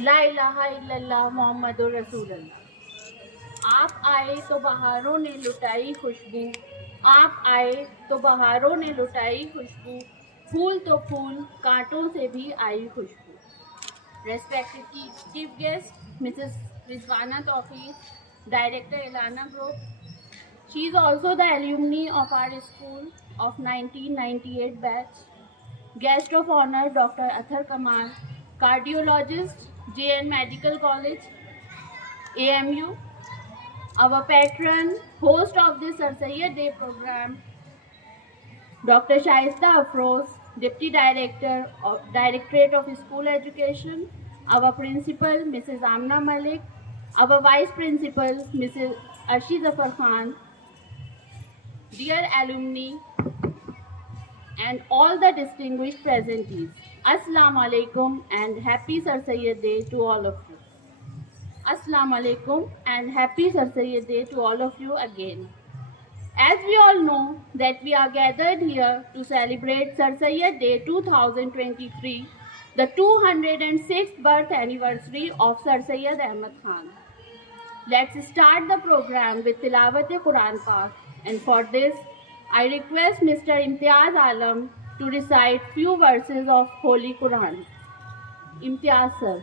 ला इलाहा इल्लल्लाह मोहम्मदुर रसूलुल्लाह। आप आए तो बहारों ने लुटाई खुशबू, आप आए तो बहारों ने लुटाई खुशबू, फूल तो फूल कांटों से भी आई खुशबू। Respected Chief Guest, Mrs. Rizwana Tawfiq, Director Elana Group. She is also the alumni of our school of 1998 batch. Guest of honor Dr. Athar Kamal, cardiologist, JN Medical College, AMU. Our patron, host of this Sir Sayyid Day program, Dr. Shaista Afroz, Deputy Director of Directorate of School Education. Our principal, Mrs. Amna Malik. Our vice principal, Mrs. Arshi Zafar Khan. Dear alumni, and all the distinguished presentees. Assalamu alaikum and happy Sir Sayyid Day to all of you. Assalamu alaikum and happy Sir Sayyid Day to all of you again. As we all know that we are gathered here to celebrate Sir Sayyid Day 2023, the 206th birth anniversary of Sir Sayyid Ahmad Khan. Let's start the program with Tilawat-e-Quran Pak, and for this, I request Mr. Imtiaz Alam to recite few verses of Holy Quran. Imtiaz sir.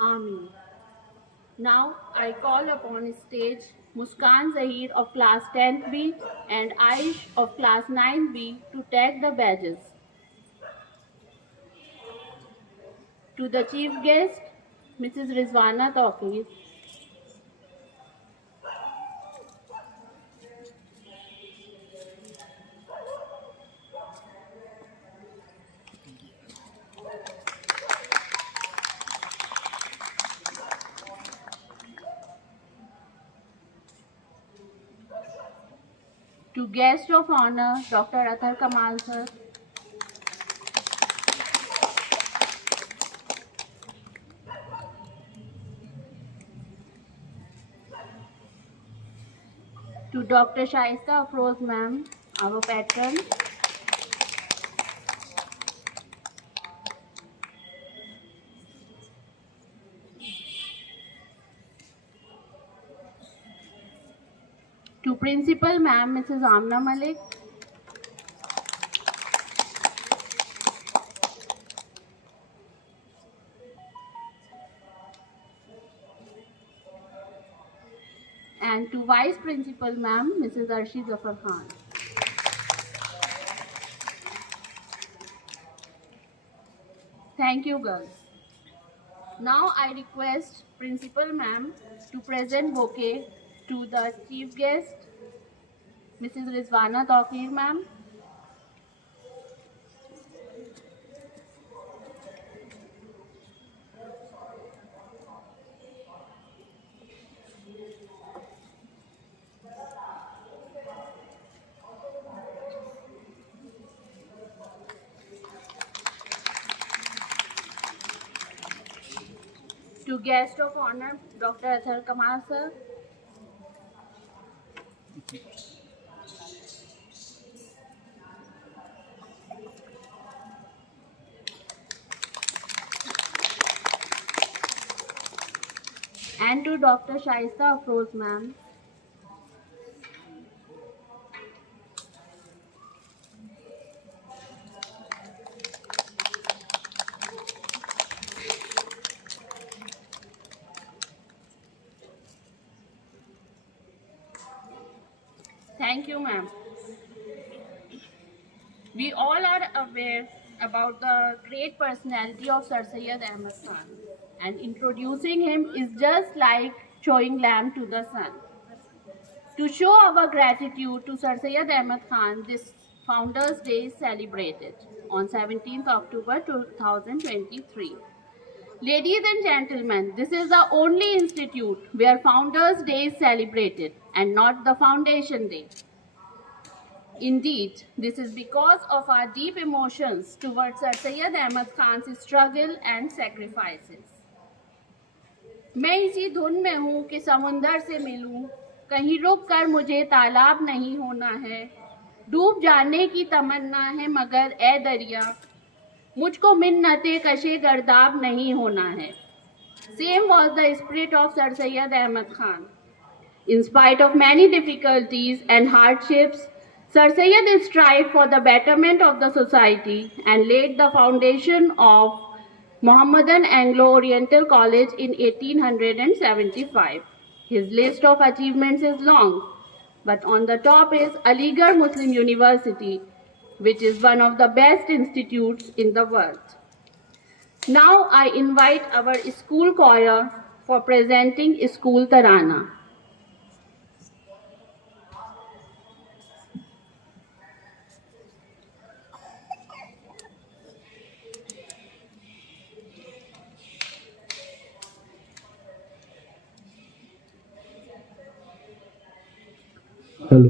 Amin. Now I call upon stage Muskan Zahir of class 10th B and Aish of class 9th B to take the badges. To the chief guest, Mrs. Rizwana Tawfiq. To guest of honor, Dr. Athar Kamal sir. To Dr. Shaista Afroz ma'am, our patron. To Principal ma'am, Mrs. Amna Malik. and to Vice Principal Ma'am, Mrs. Arshi Zafar Khan. Thank you, girls. Now I request Principal Ma'am to present bouquet to the Chief Guest, Mrs. Rizwana Tawqir Ma'am. To Guest of Honor, Dr. Athar Kamal sir. And to Dr. Shaista Afroz ma'am. Thank you, ma'am. We all are aware about the great personality of Sir Syed Ahmad Khan, and introducing him is just like showing lamp to the sun. To show our gratitude to Sir Syed Ahmad Khan, this Founders Day is celebrated on 17th October 2023. Ladies and gentlemen, this is the only institute where Founders Day is celebrated and not the Foundation Day. Indeed, this is because of our deep emotions towards Sir Syed Ahmad Khan's struggle and sacrifices. मैं इसी धुन में हूँ कि समुंदर से मिलूँ, कहीं रुक कर मुझे तालाब नहीं होना है, डूब जाने की तमन्ना है मगर ए दरिया, मुझको मिन्नते कशे गर्दाब नहीं होना है. Same was the spirit of Sir Syed Ahmad Khan. In spite of many difficulties and hardships, Sir Syed strived for the betterment of the society and laid the foundation of Mohammedan Anglo-Oriental College in 1875. His list of achievements is long, but on the top is Aligarh Muslim University, which is one of the best institutes in the world. Now I invite our school choir for presenting School Tarana. Hello.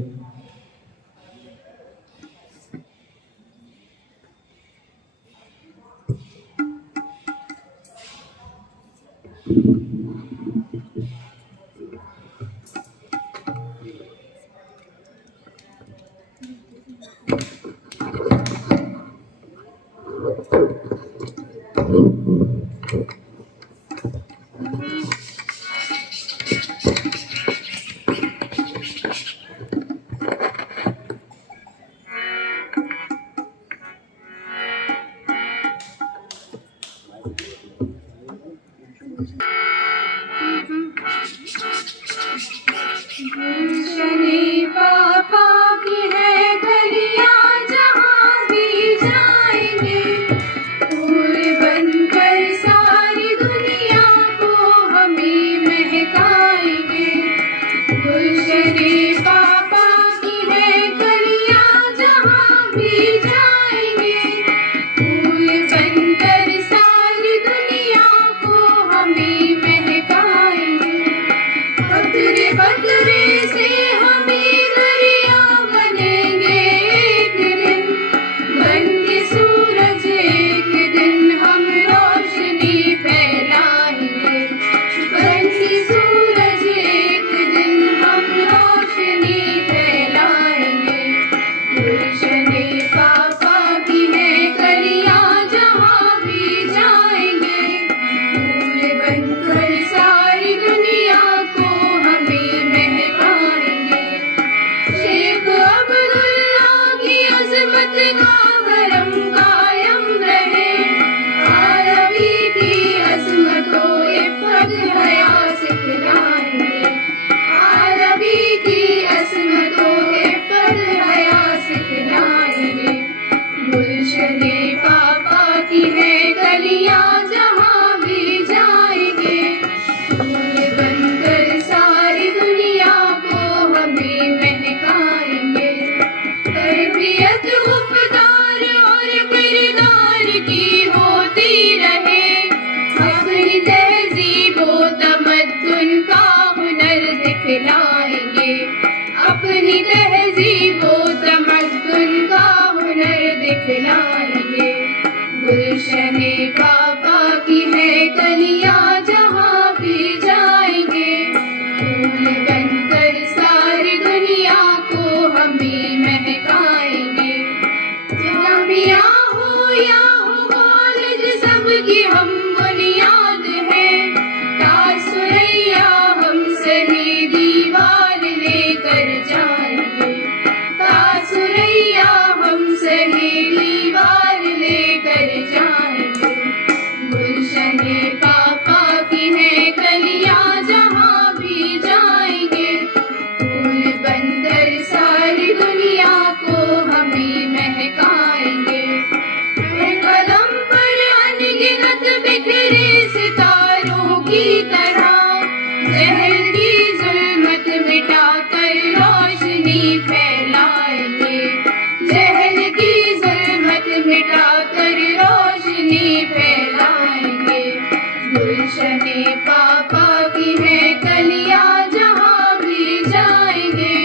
पापा की है कलियां जहाँ भी जाएंगे,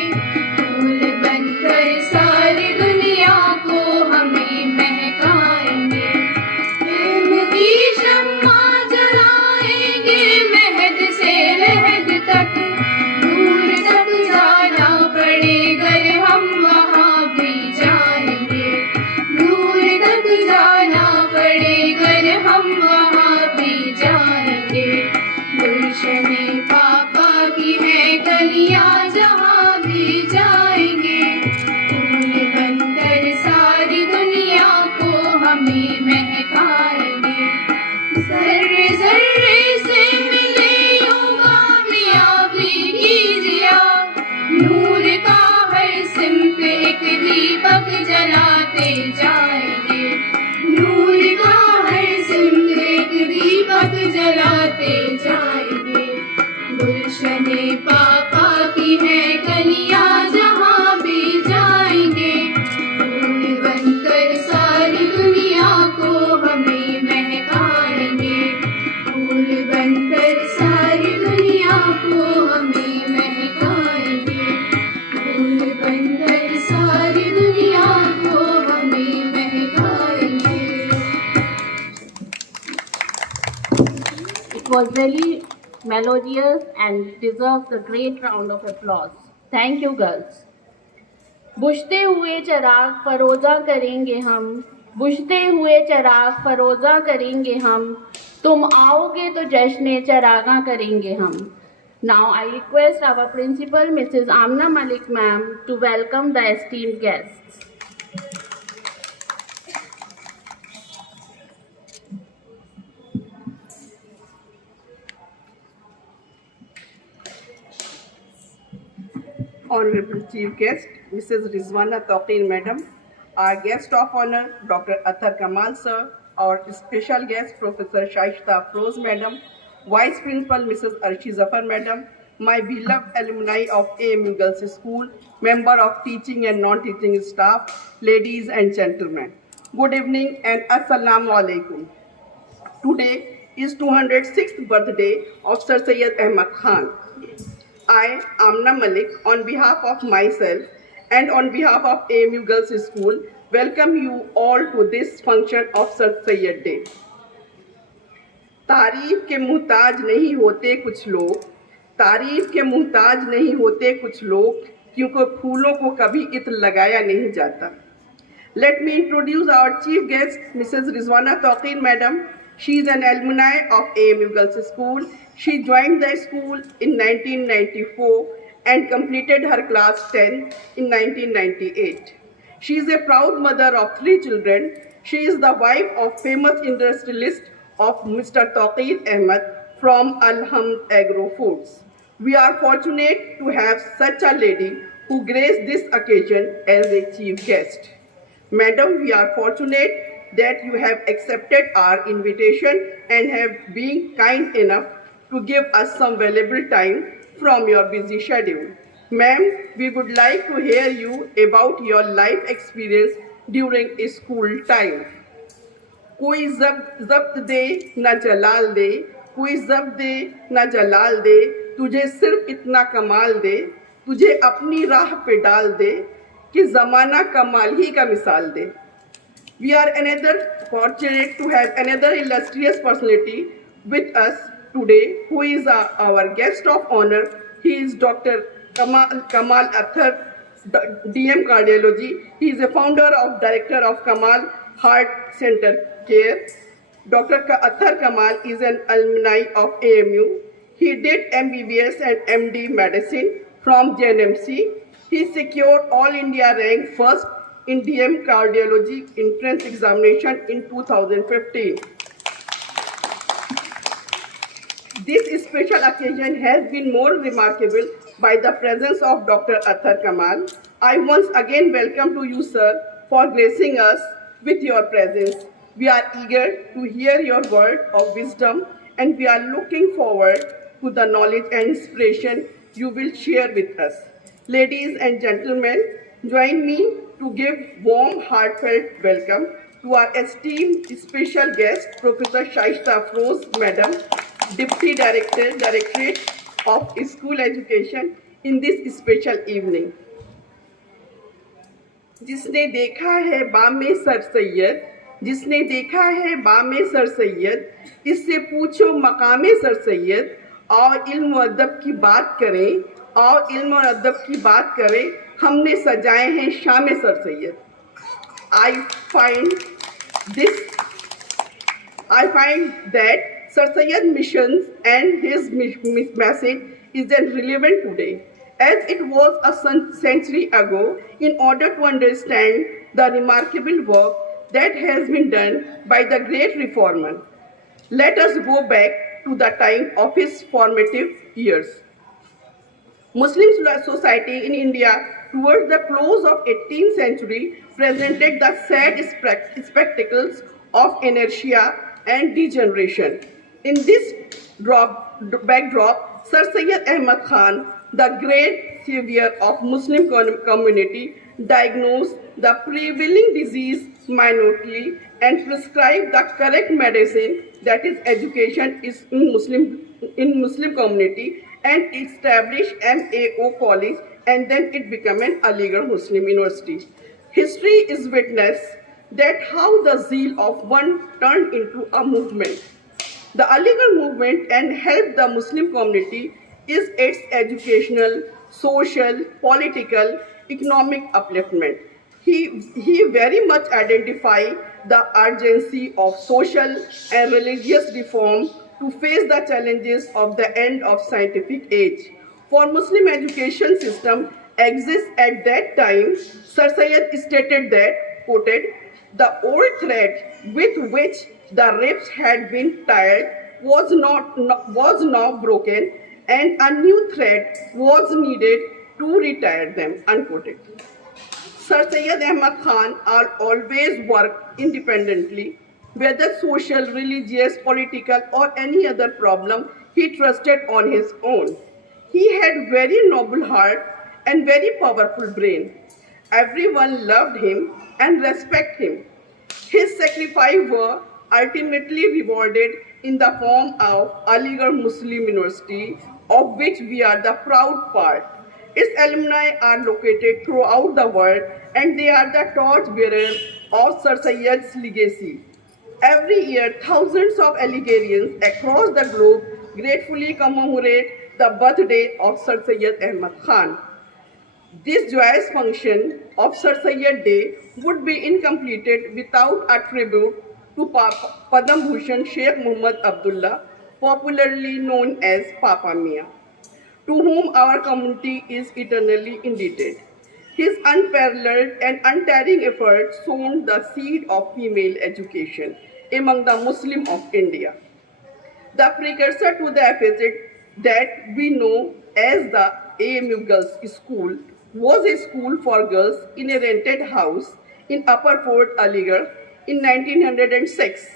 फूल बनकर सारी दुनिया को हमें महकाएंगे। प्रेम की शम्मा जलाएंगे महद से लहद तक, दूर तक जाना पड़े गर हम वहाँ भी जाएंगे, दूर तक जाना पड़े गर हम वहाँ भी जाएंगे। गुलशने पापा की है कलियां जहाँ भी जाएंगे, फूल बनकर सारी दुनिया को हमें महकाएंगे। जर्रे जर्रे से मिले यूं कामयाबी की जिया, नूर का हर सिमत एक दीपक जलाते जाएंगे, नूर का हर सिमत एक दीपक जलाते जाएंगे। गुलशने पापा की है कलियां जहाँ भी जाएंगे, फूल बनकर सारी दुनिया को हमें महकाएंगे, फूल बनकर सारी दुनिया को हमें महकाएंगे, फूल बनकर सारी दुनिया को हमें महकाएंगे। It was really melodious and deserves a great round of applause. Thank you, girls. बुझते हुए चिराग फरोजा करेंगे हम, बुझते हुए चिराग फरोजा करेंगे हम, तुम आओगे तो जश्न चरागा करेंगे हम. Now I request our principal, Mrs. Amna Malik ma'am, to welcome the esteemed guests. Honorable Chief Guest, Mrs. Rizwana Taqeen Madam, our guest of honor, Dr. Athar Kamal Sir, our special guest, Professor Shaishta Afroz Madam, Vice Principal, Mrs. Arshi Zafar Madam, my beloved alumni of AMU Girls School, member of teaching and non-teaching staff, ladies and gentlemen. Good evening and Assalamu Alaikum. Today is 206th birthday of Sir Syed Ahmad Khan. I, Amna Malik, on behalf of myself and on behalf of AMU Girls School, welcome you all to this function of Sir Syed Day. तारीफ के मुहताज नहीं होते कुछ लोग, तारीफ के मुहताज नहीं होते कुछ लोग, क्योंकि फूलों को कभी इत्र लगाया नहीं जाता. Let me introduce our chief guest, Mrs. Rizwana Taqeen Madam. She is an alumni of AMU Girls School. She joined the school in 1994 and completed her class 10 in 1998. She is a proud mother of 3 children. She is the wife of famous industrialist of Mr. Taqeen Ahmed from Alhamd Agro Foods. We are fortunate to have such a lady who graced this occasion as a chief guest. Madam, we are fortunate that you have accepted our invitation and have been kind enough to give us some valuable time from your busy schedule. Ma'am, we would like to hear you about your life experience during school time. कोई ज़ब्त दे न जलाल दे, कोई ज़ब्त दे न जलाल दे, तुझे सिर्फ इतना कमाल दे, तुझे अपनी राह पे डाल दे कि ज़माना कमाल ही का मिसाल दे. We are fortunate to have another illustrious personality with us today, who is our guest of honor. He is Dr. Kamal Athar, DM Cardiology. He is a founder of Director of Kamal Heart Center Care. Dr. Athar Kamal is an alumni of AMU. He did MBBS and MD Medicine from JNMC. He secured All India rank first in DM Cardiology entrance examination in 2015. This special occasion has been more remarkable by the presence of Dr. Athar Kamal. I once again welcome to you, sir, for gracing us with your presence. We are eager to hear your word of wisdom, and we are looking forward to the knowledge and inspiration you will share with us. Ladies and gentlemen, join me to give warm, heartfelt welcome to our esteemed special guest, Professor Shaishta Afroz Madam. Deputy Director, Directorate of School Education in this special evening. जिसने देखा है बामे sir Syed, जिसने देखा है बामे sir Syed, इससे पूछो मकामे सर सैयद, और इल्म और अदब की बात करें, और इल्म और अदब की बात करें, हमने सजाए हैं शाम sir Syed. I find that Sir Sayyid missions and his message is then relevant today, as it was a century ago, in order to understand the remarkable work that has been done by the great reformer. Let us go back to the time of his formative years. Muslim society in India towards the close of 18th century presented the sad spectacles of inertia and degeneration. In this backdrop, Sir Syed Ahmad Khan, the great savior of Muslim community, diagnosed the prevailing disease minutely and prescribed the correct medicine, that is education, is in Muslim community, and established MAO college, and then it became an Aligarh Muslim University. History is witness that how the zeal of one turned into a movement. The Aligarh movement and helped the Muslim community is its educational, social, political, economic upliftment. He very much identified the urgency of social and religious reform to face the challenges of the end of scientific age. For Muslim education system exists at that time, Sir Syed stated that, quoted, the old thread with which the ropes had been tied was now broken, and a new thread was needed to retire them, unquoted. Sir Syed Ahmad Khan always worked independently, whether social, religious, political, or any other problem he trusted on his own. He had very noble heart and very powerful brain. Everyone loved him and respected him. His sacrifices were ultimately rewarded in the form of Aligarh Muslim University, of which we are the proud part. Its alumni are located throughout the world, and they are the torchbearers of Sir Syed's legacy. Every year, thousands of Aligharians across the globe gratefully commemorate the birthday of Sir Syed Ahmad Khan. This joyous function of Sir Syed Day would be incompleted without a tribute to Padam Bhushan Sheikh Muhammad Abdullah, popularly known as Papa Mia, to whom our community is eternally indebted. His unparalleled and untiring efforts sown the seed of female education among the Muslims of India. The precursor to the epithet that we know as the AMU Girls' School was a school for girls in a rented house in Upper Fort, Aligarh in 1906.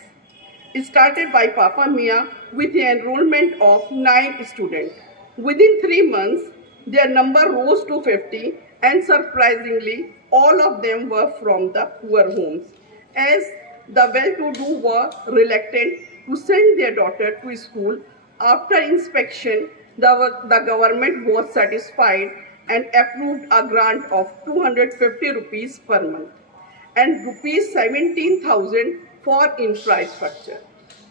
It started by Papa Mia with an enrollment of 9 students. Within 3 months, their number rose to 50, and surprisingly, all of them were from the poor homes, as the well-to-do were reluctant to send their daughter to school. After inspection, the government was satisfied and approved a grant of 250 rupees per month and rupees 17,000 for infrastructure.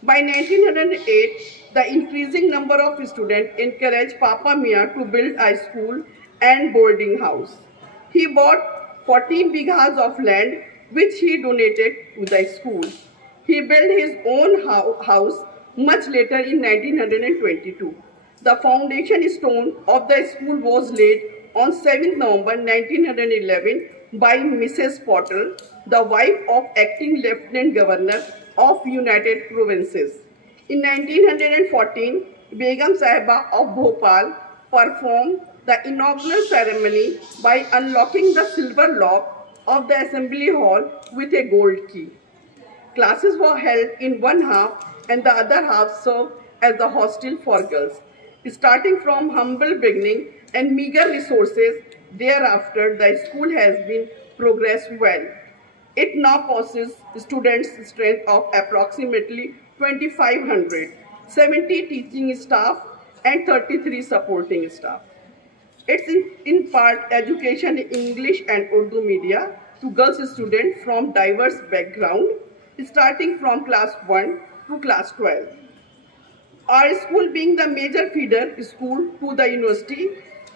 By 1908, the increasing number of students encouraged Papa Mia to build a school and boarding house. He bought 14 bighas of land, which he donated to the school. He built his own house much later in 1922. The foundation stone of the school was laid on 7th November 1911 by Mrs. Potter, the wife of acting Lieutenant Governor of United Provinces. In 1914, Begum Sahiba of Bhopal performed the inaugural ceremony by unlocking the silver lock of the assembly hall with a gold key. Classes were held in one half, and the other half served as the hostel for girls. Starting from humble beginning and meager resources, thereafter the school has been progressed well. It now possesses students' strength of approximately 2,500. 70 teaching staff, and 33 supporting staff. It's in part education in English and Urdu media to girls students from diverse background, starting from class 1 to class 12. Our school, being the major feeder school to the university,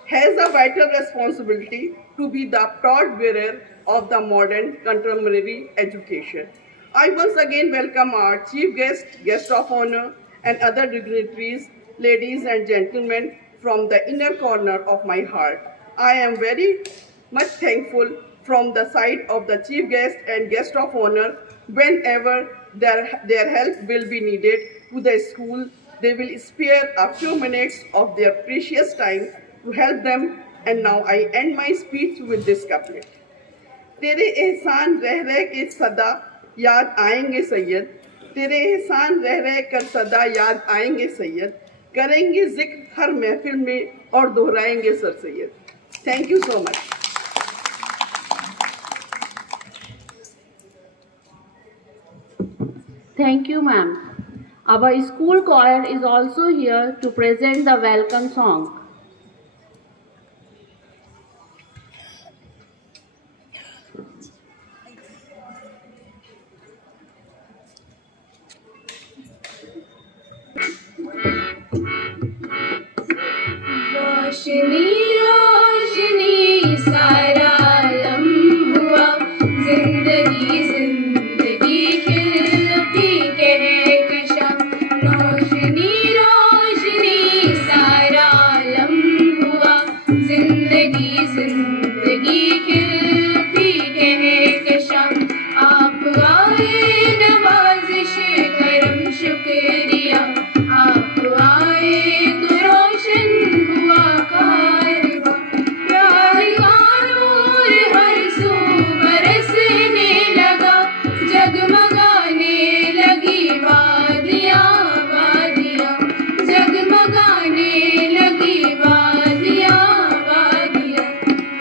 has a vital responsibility to be the torch-bearer of the modern contemporary education. I once again welcome our chief guest, guest of honor, and other dignitaries, ladies and gentlemen, from the inner corner of my heart. I am very much thankful from the side of the chief guest and guest of honor. Whenever their help will be needed to the school, they will spare a few minutes of their precious time to help them. And now I end my speech with this couplet. तेरे एहसान रह रह के सदा याद आएंगे सैयद, तेरे एहसान रह रह कर सदा याद आएंगे सैयद, करेंगे जिक्र हर महफिल में और दोहराएंगे sir Syed. Thank you so much. Thank you, ma'am. Our school choir is also here to present the welcome song. रोशनी रोशनी सारा आलम हुआ, जिंदगी जिंदगी खिलती कहकशां. रोशनी रोशनी सारा आलम हुआ, जिंदगी जिंदगी खिलती कहकशां. आप आए नवाजिश करम शुक्रिया, आप आए तो रोशन हुआ कारवां. प्यार का नूर हर सू बरसने लगा, जगमगाने लगी वादियां वादियां, जगमगाने लगी वादियां वादियां.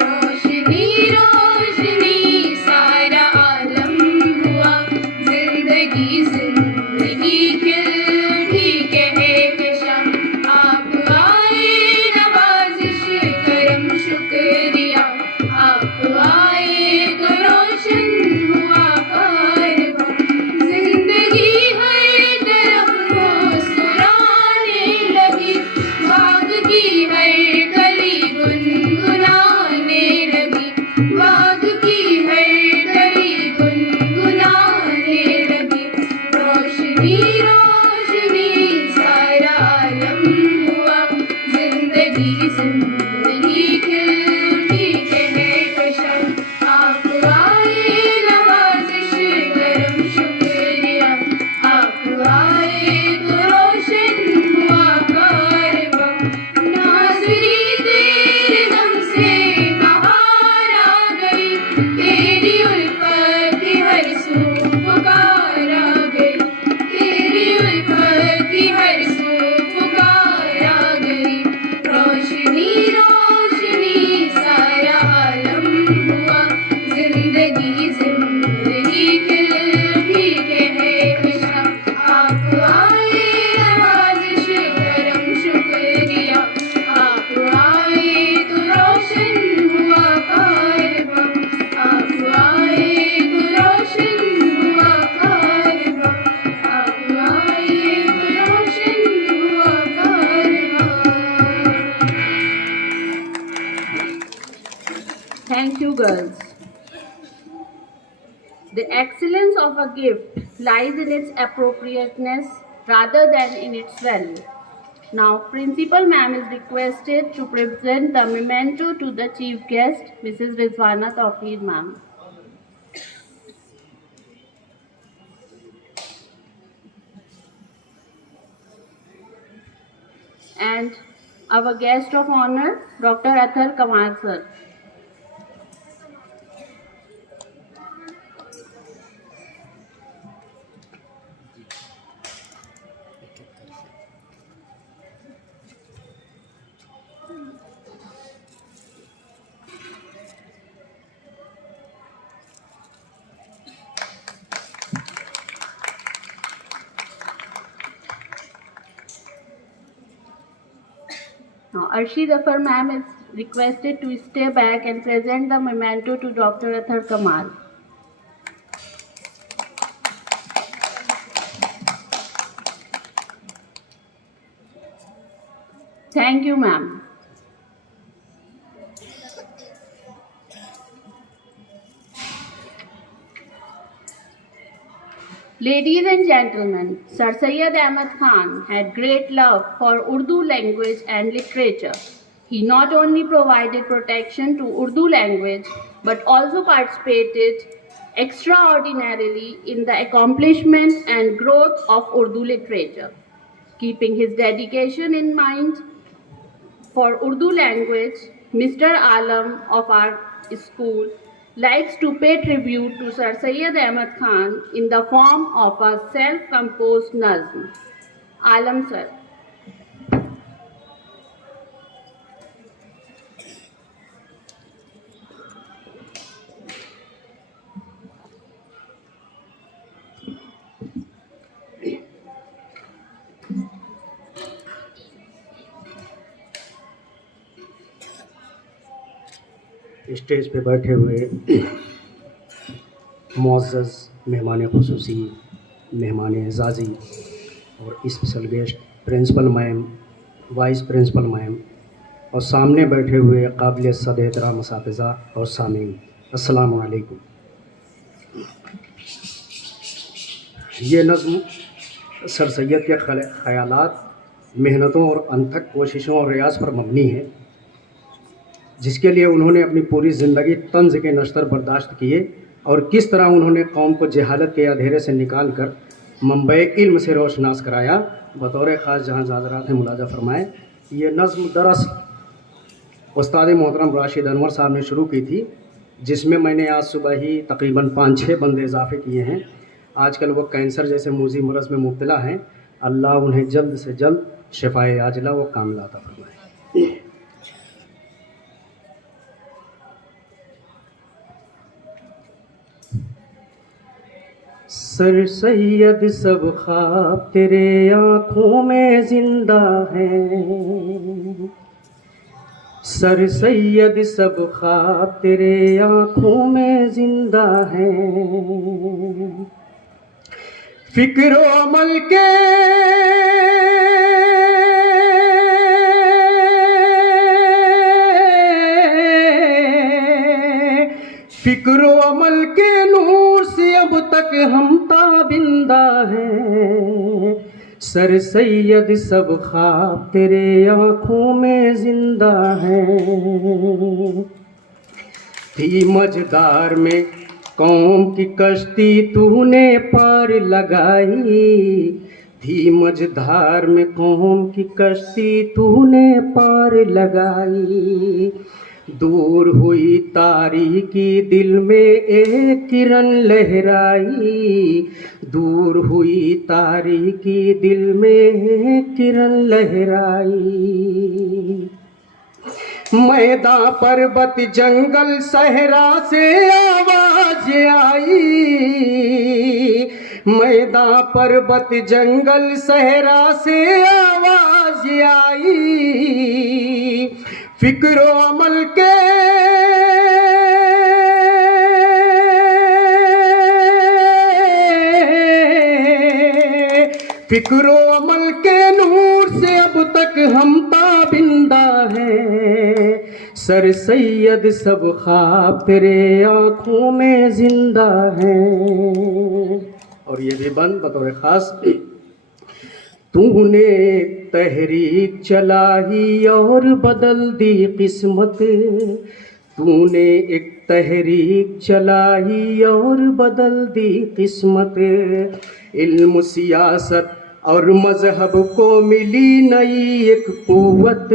रोशनी रोशनी सारा आलम हुआ, जिंदगी जिंदगी खिलती कहकशां. आप आए नवाजिश करम शुक्रिया, आप आए तो रोशन हुआ कारवां. जिंदगी हर तरफ मुस्कुराने लगी, बाग की हर कली गुनगुनाने लगी, बाग की हर कली गुनगुनाने लगी. रोशनी रोशनी सारा आलम हुआ, जिंदगी जिंदगी खिलती कहकशां. आप आए नवाजिश करम शुक्रिया, आप आए तो रोशन हुआ कारवां. नाज़री तेरे दम से बहार आ गई, तेरी उल्फत की हर सू पुकार आ गई, तेरी उल्फत की हर सू पुकार आ गई. रोशनी रोशनी सारा आलम हुआ, जिंदगी जिंदगी खिलती कहकशां. आप आए नवाजिश करम शुक्रिया, आप आए तो रोशन हुआ कारवां. आप आए तो रोशन हुआ कारवां, आप आए तो रोशन हुआ कारवां. Thank you, girls. The excellence of a gift lies in its appropriateness rather than in its value. Now, Principal Ma'am is requested to present the memento to the chief guest, Mrs. Rizwana Tawqir Ma'am. And our guest of honor, Dr. Athar Kamar sir. Now, Arshi Zafar ma'am is requested to stay back and present the memento to Dr. Athar Kamal. Thank you, ma'am. Ladies and gentlemen, Sir Syed Ahmad Khan had great love for Urdu language and literature. He not only provided protection to Urdu language but also participated extraordinarily in the accomplishment and growth of Urdu literature. Keeping his dedication in mind for Urdu language, Mr. Alam of our school likes to pay tribute to Sir Syed Ahmad Khan in the form of a self-composed nazm. Alam sir. Stage पे बैठे हुए मुअज़्ज़ज़ मेहमान खुसूसी, मेहमान एज़ाज़ी और special guest principal ma'am, vice principal ma'am और सामने बैठे हुए काबिल सद एहतराम असातिज़ा और सामीन, अस्सलामु अलैकुम। ये नज़्म सर सैयद के ख़यालात, मेहनतों और अनथक कोशिशों और रियाज़ पर मबनी है, जिसके लिए उन्होंने अपनी पूरी ज़िंदगी तंज़ के नश्तर बर्दाश्त किए और किस तरह उन्होंने कौम को जहालत के अंधेरे से निकाल कर मंबे इल्म से रोशनास कराया, बतौर ख़ास जहाँ ज़ादरात हैं मुलाजा फरमाएँ। ये नज़्म दरअसल उस्ताद मोहतरम राशिद अनवर साहब ने शुरू की थी, जिसमें मैंने आज सुबह ही तकरीबन 5-6 बंदे इजाफ़े किए हैं। आजकल वो कैंसर जैसे मूजी मरज़ में मुब्तला हैं, अल्लाह उन्हें जल्द से जल्द शिफाए आजिला व कामिला अता फरमाए। सर सैयद सब ख्वाब तेरे आँखों में जिंदा हैं, सर सैयद सब ख्वाब तेरे आँखों में जिंदा हैं, फिक्र अमल के फिक्र अमल के नूर से अब तक हम ताबिंदा हैं, सर सैयद सब ख्वाब तेरे आँखों में जिंदा हैं। थी मझदार में कौम की कश्ती तूने पार लगाई, थी मझधार में कौम की कश्ती तूने पार लगाई, दूर हुई तारीकी दिल में एक किरण लहराई, दूर हुई तारीकी दिल में एक किरण लहराई, मैदान पर्वत जंगल सहरा से आवाज आई, मैदान पर्वत जंगल सहरा से आवाज आई, फिक्र अमल के फिक्र अमल के नूर से अब तक हम ताबिंदा हैं, सर सैयद सब ख्वाब तेरे आँखों में जिंदा हैं। और ये भी बंद बतौर ख़ास, तूने तहरीक चलाई और बदल दी किस्मत, तूने एक तहरीक चलाई और बदल दी किस्मत, इल्म सियासत और मजहब को मिली नई एक कुव्वत,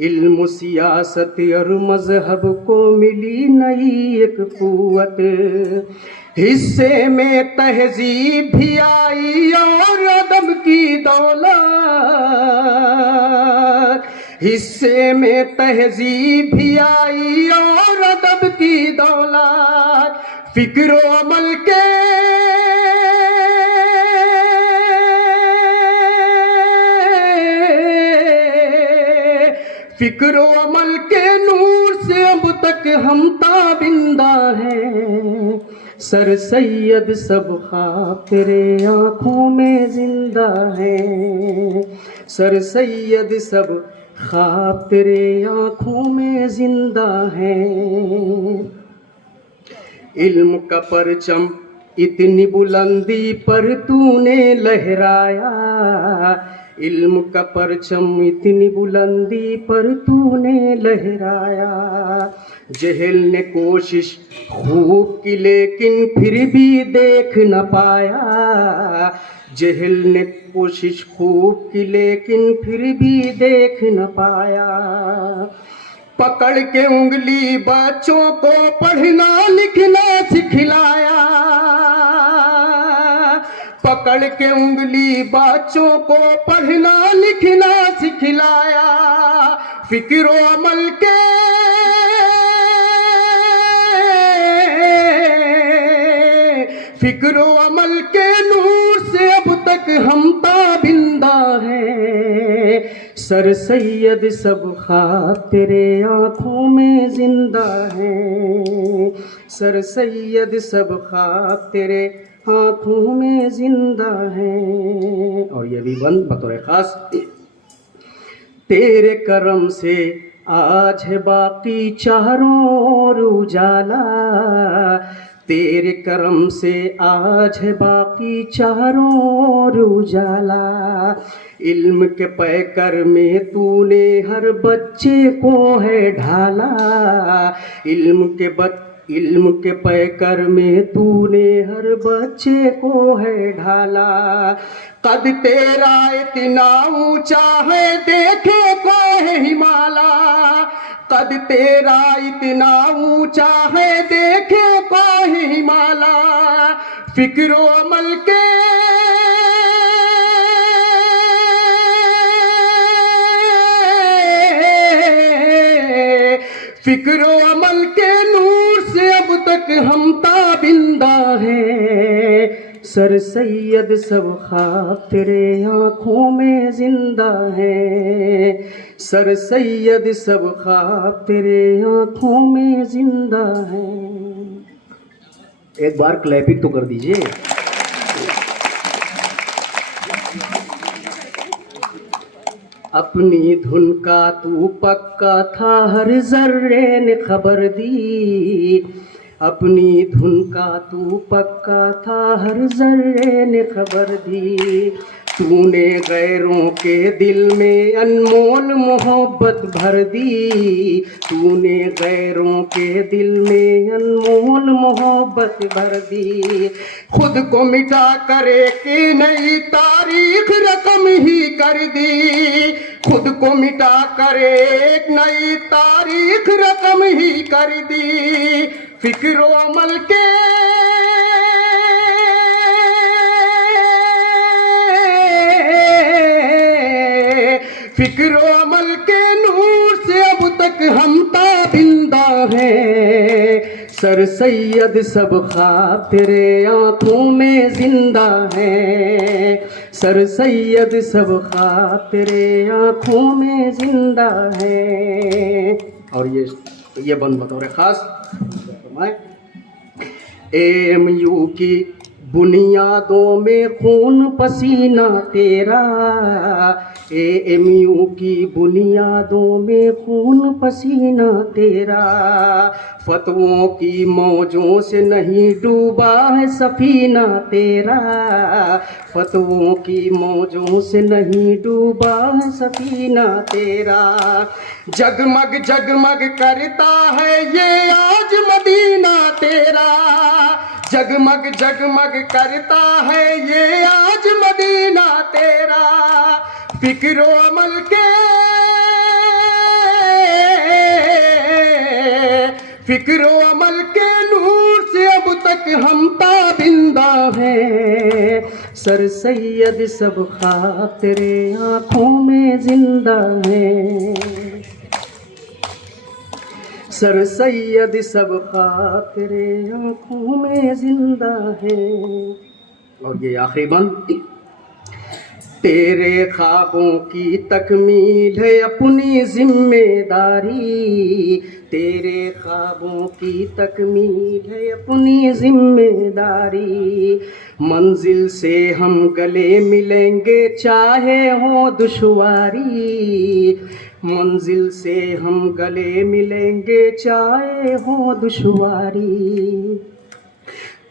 इल्म सियासत और मजहब को मिली नई एक कुव्वत, हिस्से में तहजीब भी आई और अदब की दौलत, हिस्से में तहजीब भी आई और अदब की दौलत, फिक्र अमल के फिक्र अमल के नूर से अब तक हम ताबिंदा हैं। सर सैयद सब ख्वाब तेरे आँखों में जिंदा हैं। सर सैयद सब ख्वाब तेरे आँखों में जिंदा हैं। इल्म का परचम इतनी बुलंदी पर तूने लहराया। इल्म का परचम इतनी बुलंदी पर तूने लहराया। जहल ने कोशिश खूब की लेकिन फिर भी देख न पाया। जहल ने कोशिश खूब की लेकिन फिर भी देख न पाया। पकड़ के उंगली बच्चों को पढ़ना लिखना सिखलाया। पकड़ के उंगली बच्चों को पढ़ना लिखना सिखलाया। फिक्र अमल के फिक्र अमल के नूर से अब तक हम ताबिंदा हैं। सर सैयद सब ख्वाब तेरे आँखों में जिंदा हैं। सर सैयद सब ख्वाब तेरे आँखों में जिंदा हैं। और ये भी बंद बतौर खास। तेरे करम से आज है बाकी चारों ओर उजाला। तेरे करम से आज है बाकी चारों ओर उजाला। इल्म के पैकर में तूने हर बच्चे को है ढाला। इल्म के पैकर में तूने हर बच्चे को है ढाला। कद तेरा इतना ऊंचा है देखे को है हिमाला। कद तेरा इतना ऊंचा है देखे को है हिमाला। फिक्र अमल के फिक्र अमल के नूर से अब तक हम ताबिंदा हैं। सर सैयद सब ख्वाब तेरे आँखों में जिंदा हैं। सर सैयद सब ख्वाब तेरे आँखों में जिंदा हैं। एक बार क्लैपिंग तो कर दीजिए। अपनी धुन का तू पक्का था हर जर्रे ने खबर दी। अपनी धुन का तू पक्का था हर जर्रे ने खबर दी। तूने गैरों के दिल में अनमोल मोहब्बत भर दी। तूने गैरों के दिल में अनमोल मोहब्बत भर दी। खुद को मिटा कर एक नई तारीख रकम ही कर दी। खुद को मिटा कर एक नई तारीख रकम ही कर दी। फिक्र अमल के फिक्र अमल के नूर से अब तक हम ताबिंदा हैं। सर सैयद सब ख्वाब तेरे आँखों में जिंदा हैं। सर सैयद सब ख्वाब तेरे आँखों में जिंदा हैं। और ये बंद बतौर खास AMU की बुनियादों में खून पसीना तेरा। AMU की बुनियादों में खून पसीना तेरा। फतवों की मौजों से नहीं डूबा है सफीना तेरा। फतवों की मौजों से नहीं डूबा है सफीना तेरा। जगमग जगमग करता है ये आज मदीना तेरा। जगमग जगमग करता है ये आज मदीना तेरा। फिक्र अमल के फिक्र अमल के नूर से अब तक हम ताबिंदा हैं। सर सैयद सब ख्वाब तेरे आँखों में जिंदा हैं। सर सैयद सब ख्वाब तेरे आँखों में जिंदा हैं। और ये आखिरी बंद। तेरे ख्वाबों की तकमील है अपनी जिम्मेदारी, तेरे ख्वाबों की तकमील है अपनी जिम्मेदारी। मंजिल से हम गले मिलेंगे चाहे हो दुश्वारी, मंजिल से हम गले मिलेंगे चाहे हो दुश्वारी।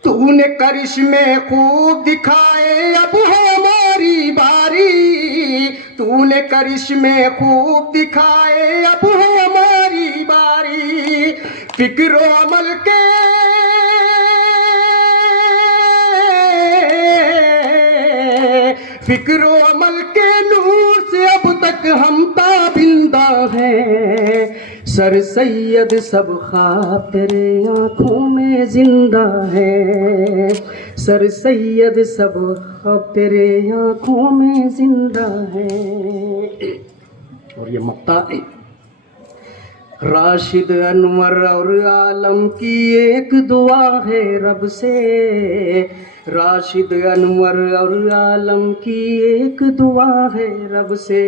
तूने करिश्मे खूब दिखाए अब है हमारी बारी, तूने करिश्मे खूब दिखाए अब है हमारी बारी। फिक्र अमल के फिक्र अमल के नूर से अब तक हम ताबिंदा हैं। सर सैयद सब ख्वाब तेरे आँखों में जिंदा है, सर सैयद सब ख्वाब तेरे आँखों में जिंदा है। और ये मक्ता है राशिद अनवर और आलम की एक दुआ है रब से, राशिद अनवर और आलम की एक दुआ है रब से।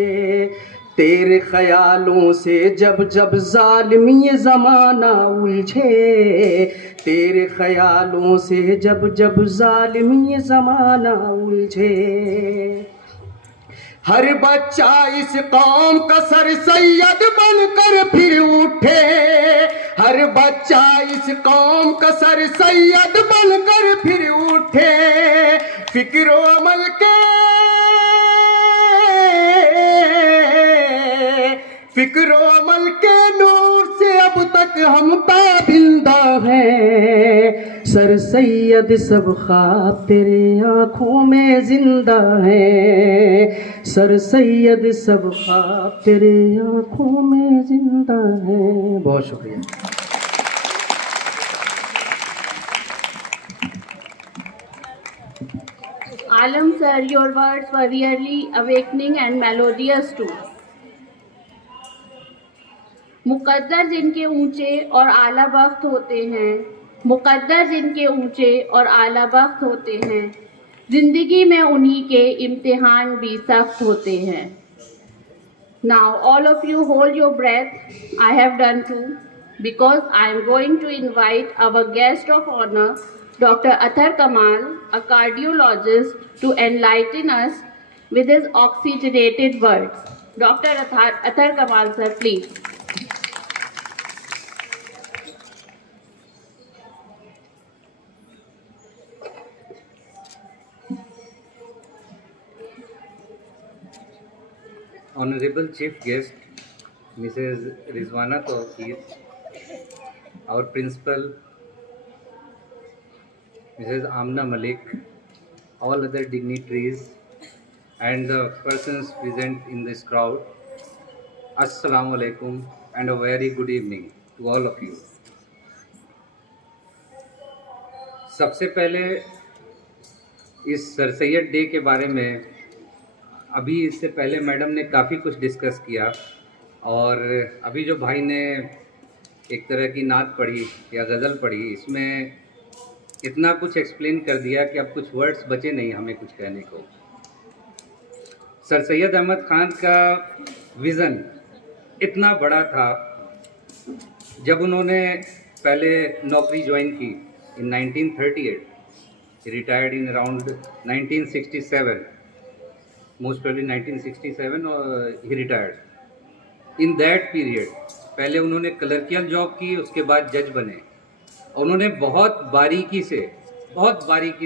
तेरे ख्यालों से जब जब जालिम ये ज़माना उलझे, तेरे ख्यालों से जब जब जालिम ये ज़माना उलझे। हर बच्चा इस कौम का सर सैयद बनकर फिर उठे, हर बच्चा इस कौम का सर सैयद बनकर फिर उठे। फिक्र अमल के फिक्र अमल के नूर से अब तक हम ताबिंदा हैं। सर सैयद सब ख्वाब तेरे आँखों में जिंदा हैं, सर सैयद सब ख्वाब तेरे आँखों में जिंदा हैं। बहुत शुक्रिया। Alam sir, your words were really awakening and melodious too. मुकद्दर जिनके ऊंचे और आला वक्त होते हैं, मुकद्दर जिनके ऊंचे और आला वक्त होते हैं, जिंदगी में उन्हीं के इम्तिहान भी सख्त होते हैं। Now all of you hold your breath. I have done too, because I am going to invite our guest of honor, Dr. Athar Kamal, a cardiologist, to enlighten us with his oxygenated words. Dr. Athar Kamal sir, please. Honorable Chief Guest, Mrs. Rizwana Tawqir, our Principal, Mrs. Amna Malik, all other dignitaries and the persons present in this crowd, Assalamu alaikum and a very good evening to all of you. सबसे पहले इस sir Syed day के बारे में अभी इससे पहले madam ने काफ़ी कुछ डिस्कस किया, और अभी जो भाई ने एक तरह की नात पढ़ी या गज़ल पढ़ी, इसमें इतना कुछ एक्सप्लेन कर दिया कि अब कुछ वर्ड्स बचे नहीं हमें कुछ कहने को। सर सैयद अहमद ख़ान का विज़न इतना बड़ा था। जब उन्होंने पहले नौकरी ज्वाइन की इन 1938, retired in around 1967, most probably 1967 he retired. In that period पहले उन्होंने क्लर्कियल जॉब की, उसके बाद जज बने, और उन्होंने बहुत बारीकी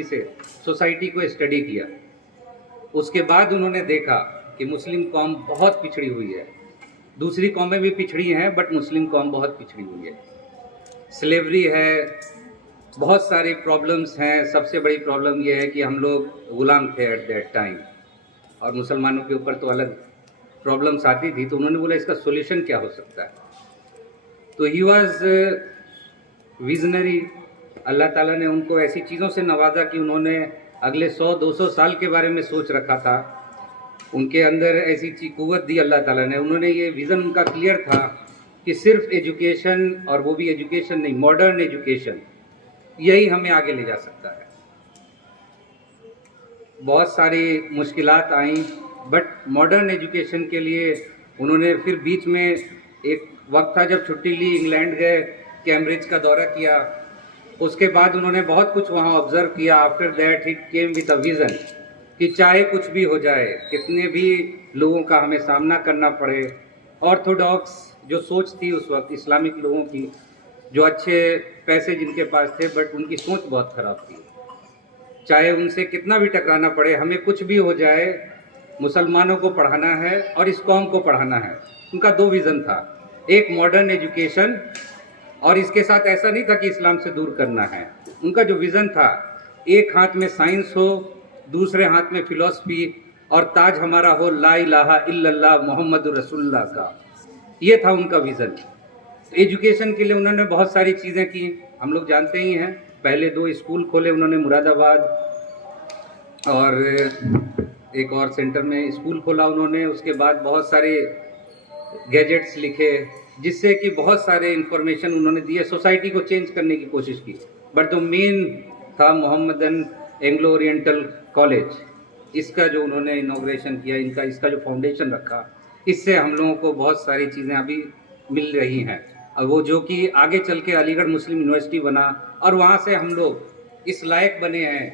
से सोसाइटी को स्टडी किया। उसके बाद उन्होंने देखा कि मुस्लिम कौम बहुत पिछड़ी हुई है, दूसरी कौमें भी पिछड़ी हैं बट मुस्लिम कौम बहुत पिछड़ी हुई है। स्लेवरी है, बहुत सारी प्रॉब्लम्स हैं। सबसे बड़ी प्रॉब्लम यह है कि हम लोग गुलाम थे एट दैट टाइम, और मुसलमानों के ऊपर तो अलग प्रॉब्लम्स आती थी। तो उन्होंने बोला इसका सॉल्यूशन क्या हो सकता है। तो ही वाज विजनरी। अल्लाह ताला ने उनको ऐसी चीज़ों से नवाजा कि उन्होंने अगले 100-200 साल के बारे में सोच रखा था। उनके अंदर ऐसी कुव्वत दी अल्लाह ताला ने। उन्होंने ये विज़न उनका क्लियर था कि सिर्फ एजुकेशन, और वो भी एजुकेशन नहीं, मॉडर्न एजुकेशन, यही हमें आगे ले जा सकता है। बहुत सारी मुश्किलात आई, बट मॉडर्न एजुकेशन के लिए उन्होंने फिर बीच में एक वक्त था जब छुट्टी ली, इंग्लैंड गए, कैम्ब्रिज का दौरा किया। उसके बाद उन्होंने बहुत कुछ वहाँ ऑब्जर्व किया। After that he came with a vision कि चाहे कुछ भी हो जाए, कितने भी लोगों का हमें सामना करना पड़े, ऑर्थोडॉक्स जो सोच थी उस वक्त इस्लामिक लोगों की, जो अच्छे पैसे जिनके पास थे बट उनकी सोच बहुत ख़राब थी, चाहे उनसे कितना भी टकराना पड़े, हमें कुछ भी हो जाए, मुसलमानों को पढ़ाना है और इस कौम को पढ़ाना है। उनका दो विज़न था, एक मॉडर्न एजुकेशन और इसके साथ ऐसा नहीं था कि इस्लाम से दूर करना है। उनका जो विज़न था, एक हाथ में साइंस हो, दूसरे हाथ में फिलॉसफी और ताज हमारा हो ला इलाहा इल्लल्लाह मुहम्मदुर रसूलुल्लाह का, ये था उनका विज़न। एजुकेशन के लिए उन्होंने बहुत सारी चीज़ें की, हम लोग जानते ही हैं। पहले 2 स्कूल खोले उन्होंने मुरादाबाद और एक और सेंटर में स्कूल खोला उन्होंने। उसके बाद बहुत सारे गैजेट्स लिखे जिससे कि बहुत सारे इंफॉर्मेशन उन्होंने दिए, सोसाइटी को चेंज करने की कोशिश की। बट जो मेन था मोहम्मदन एंग्लो ओरिएंटल कॉलेज, इसका जो उन्होंने इनॉग्रेशन किया, इसका जो फाउंडेशन रखा, इससे हम लोगों को बहुत सारी चीज़ें अभी मिल रही हैं। और वो जो कि आगे चल के अलीगढ़ मुस्लिम यूनिवर्सिटी बना और वहाँ से हम लोग इस लायक बने हैं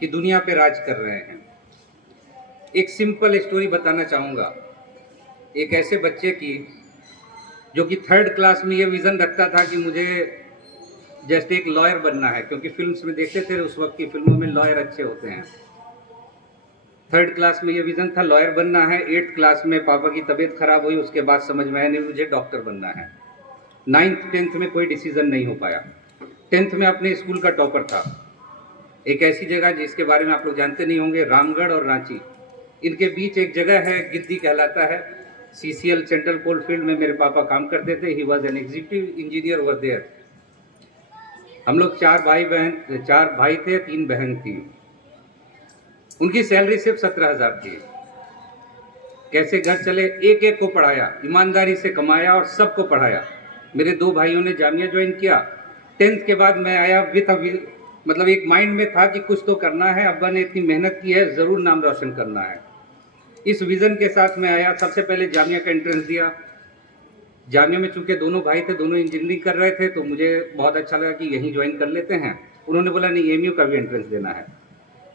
कि दुनिया पे राज कर रहे हैं। एक सिंपल स्टोरी बताना चाहूँगा, एक ऐसे बच्चे की जो कि 3rd क्लास में ये विज़न रखता था कि मुझे जस्ट एक लॉयर बनना है, क्योंकि फिल्म्स में देखते थे उस वक्त की फिल्मों में लॉयर अच्छे होते हैं। 3rd क्लास में ये विज़न था, लॉयर बनना है। 8th क्लास में पापा की तबीयत खराब हुई, उसके बाद समझ में आया नहीं मुझे डॉक्टर बनना है। 9th 10th में कोई डिसीजन नहीं हो पाया। 10th में अपने स्कूल का टॉपर था। एक ऐसी जगह जिसके बारे में आप लोग जानते नहीं होंगे, रामगढ़ और रांची, इनके बीच एक जगह है, गिद्दी कहलाता है। CCL सेंट्रल कोल फील्ड में मेरे पापा काम करते थे। He was an executive engineer over there. हम लोग 4 भाई थे, 3 बहन थी। उनकी सैलरी सिर्फ 17,000 थी। कैसे घर चले, एक एक को पढ़ाया, ईमानदारी से कमाया और सबको पढ़ाया। मेरे 2 भाइयों ने जामिया ज्वाइन किया। 10th के बाद मैं आया मतलब एक माइंड में था कि कुछ तो करना है, अब्बा ने इतनी मेहनत की है, ज़रूर नाम रोशन करना है। इस विज़न के साथ मैं आया। सबसे पहले जामिया का एंट्रेंस दिया। जामिया में चूंकि दोनों भाई थे, दोनों इंजीनियरिंग कर रहे थे, तो मुझे बहुत अच्छा लगा कि यहीं ज्वाइन कर लेते हैं। उन्होंने बोला नहीं, AMU का भी एंट्रेंस देना है।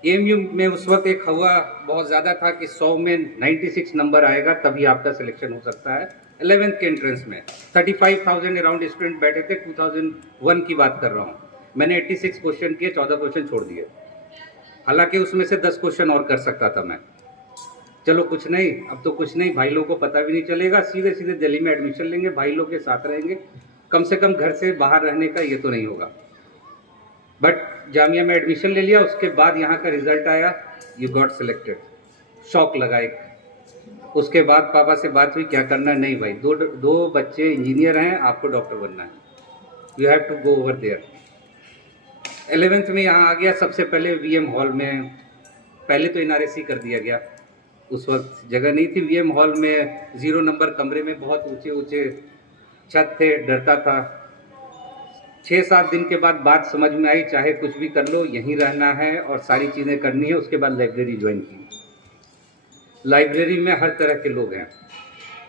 AMU में उस वक्त एक हवा बहुत ज़्यादा था कि 100 में 96 नंबर आएगा तभी आपका सिलेक्शन हो सकता है। 11th के एंट्रेंस में 35,000 अराउंड स्टूडेंट बैठे थे। 2001 की बात कर रहा हूँ। मैंने 86 क्वेश्चन किए, 14 क्वेश्चन छोड़ दिए। हालांकि उसमें से 10 क्वेश्चन और कर सकता था मैं। चलो कुछ नहीं, अब तो कुछ नहीं, भाई लोग को पता भी नहीं चलेगा, सीधे सीधे दिल्ली में एडमिशन लेंगे, भाई लोग के साथ रहेंगे, कम से कम घर से बाहर रहने का ये तो नहीं होगा। बट जामिया में एडमिशन ले लिया। उसके बाद यहाँ का रिजल्ट आया, यू गॉट सिलेक्टेड। शौक लगा एक। उसके बाद पापा से बात हुई, क्या करना है? नहीं भाई, दो बच्चे इंजीनियर हैं, आपको डॉक्टर बनना है, you have to go over there. 11th में यहाँ आ गया। सबसे पहले VM हॉल में, पहले तो NRSC कर दिया गया, उस वक्त जगह नहीं थी। VM हॉल में 0 नंबर कमरे में बहुत ऊंचे ऊंचे छत थे, डरता था। 6-7 दिन के बाद बात समझ में आई, चाहे कुछ भी कर लो, यहीं रहना है और सारी चीज़ें करनी है। उसके बाद लाइब्रेरी ज्वाइन की। लाइब्रेरी में हर तरह के लोग हैं,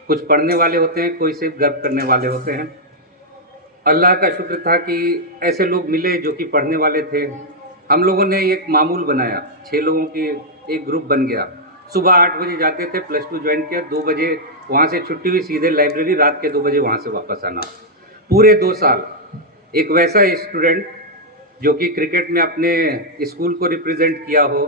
कुछ पढ़ने वाले होते हैं, कोई सिर्फ गर्व करने वाले होते हैं। अल्लाह का शुक्र था कि ऐसे लोग मिले जो कि पढ़ने वाले थे। हम लोगों ने एक मामूल बनाया, 6 लोगों की एक ग्रुप बन गया। सुबह 8 बजे जाते थे, +2 ज्वाइन किया, 2 बजे वहाँ से छुट्टी हुई, सीधे लाइब्रेरी, रात के 2 बजे वहाँ से वापस आना। पूरे 2 साल एक वैसा स्टूडेंट जो कि क्रिकेट में अपने स्कूल को रिप्रेजेंट किया हो,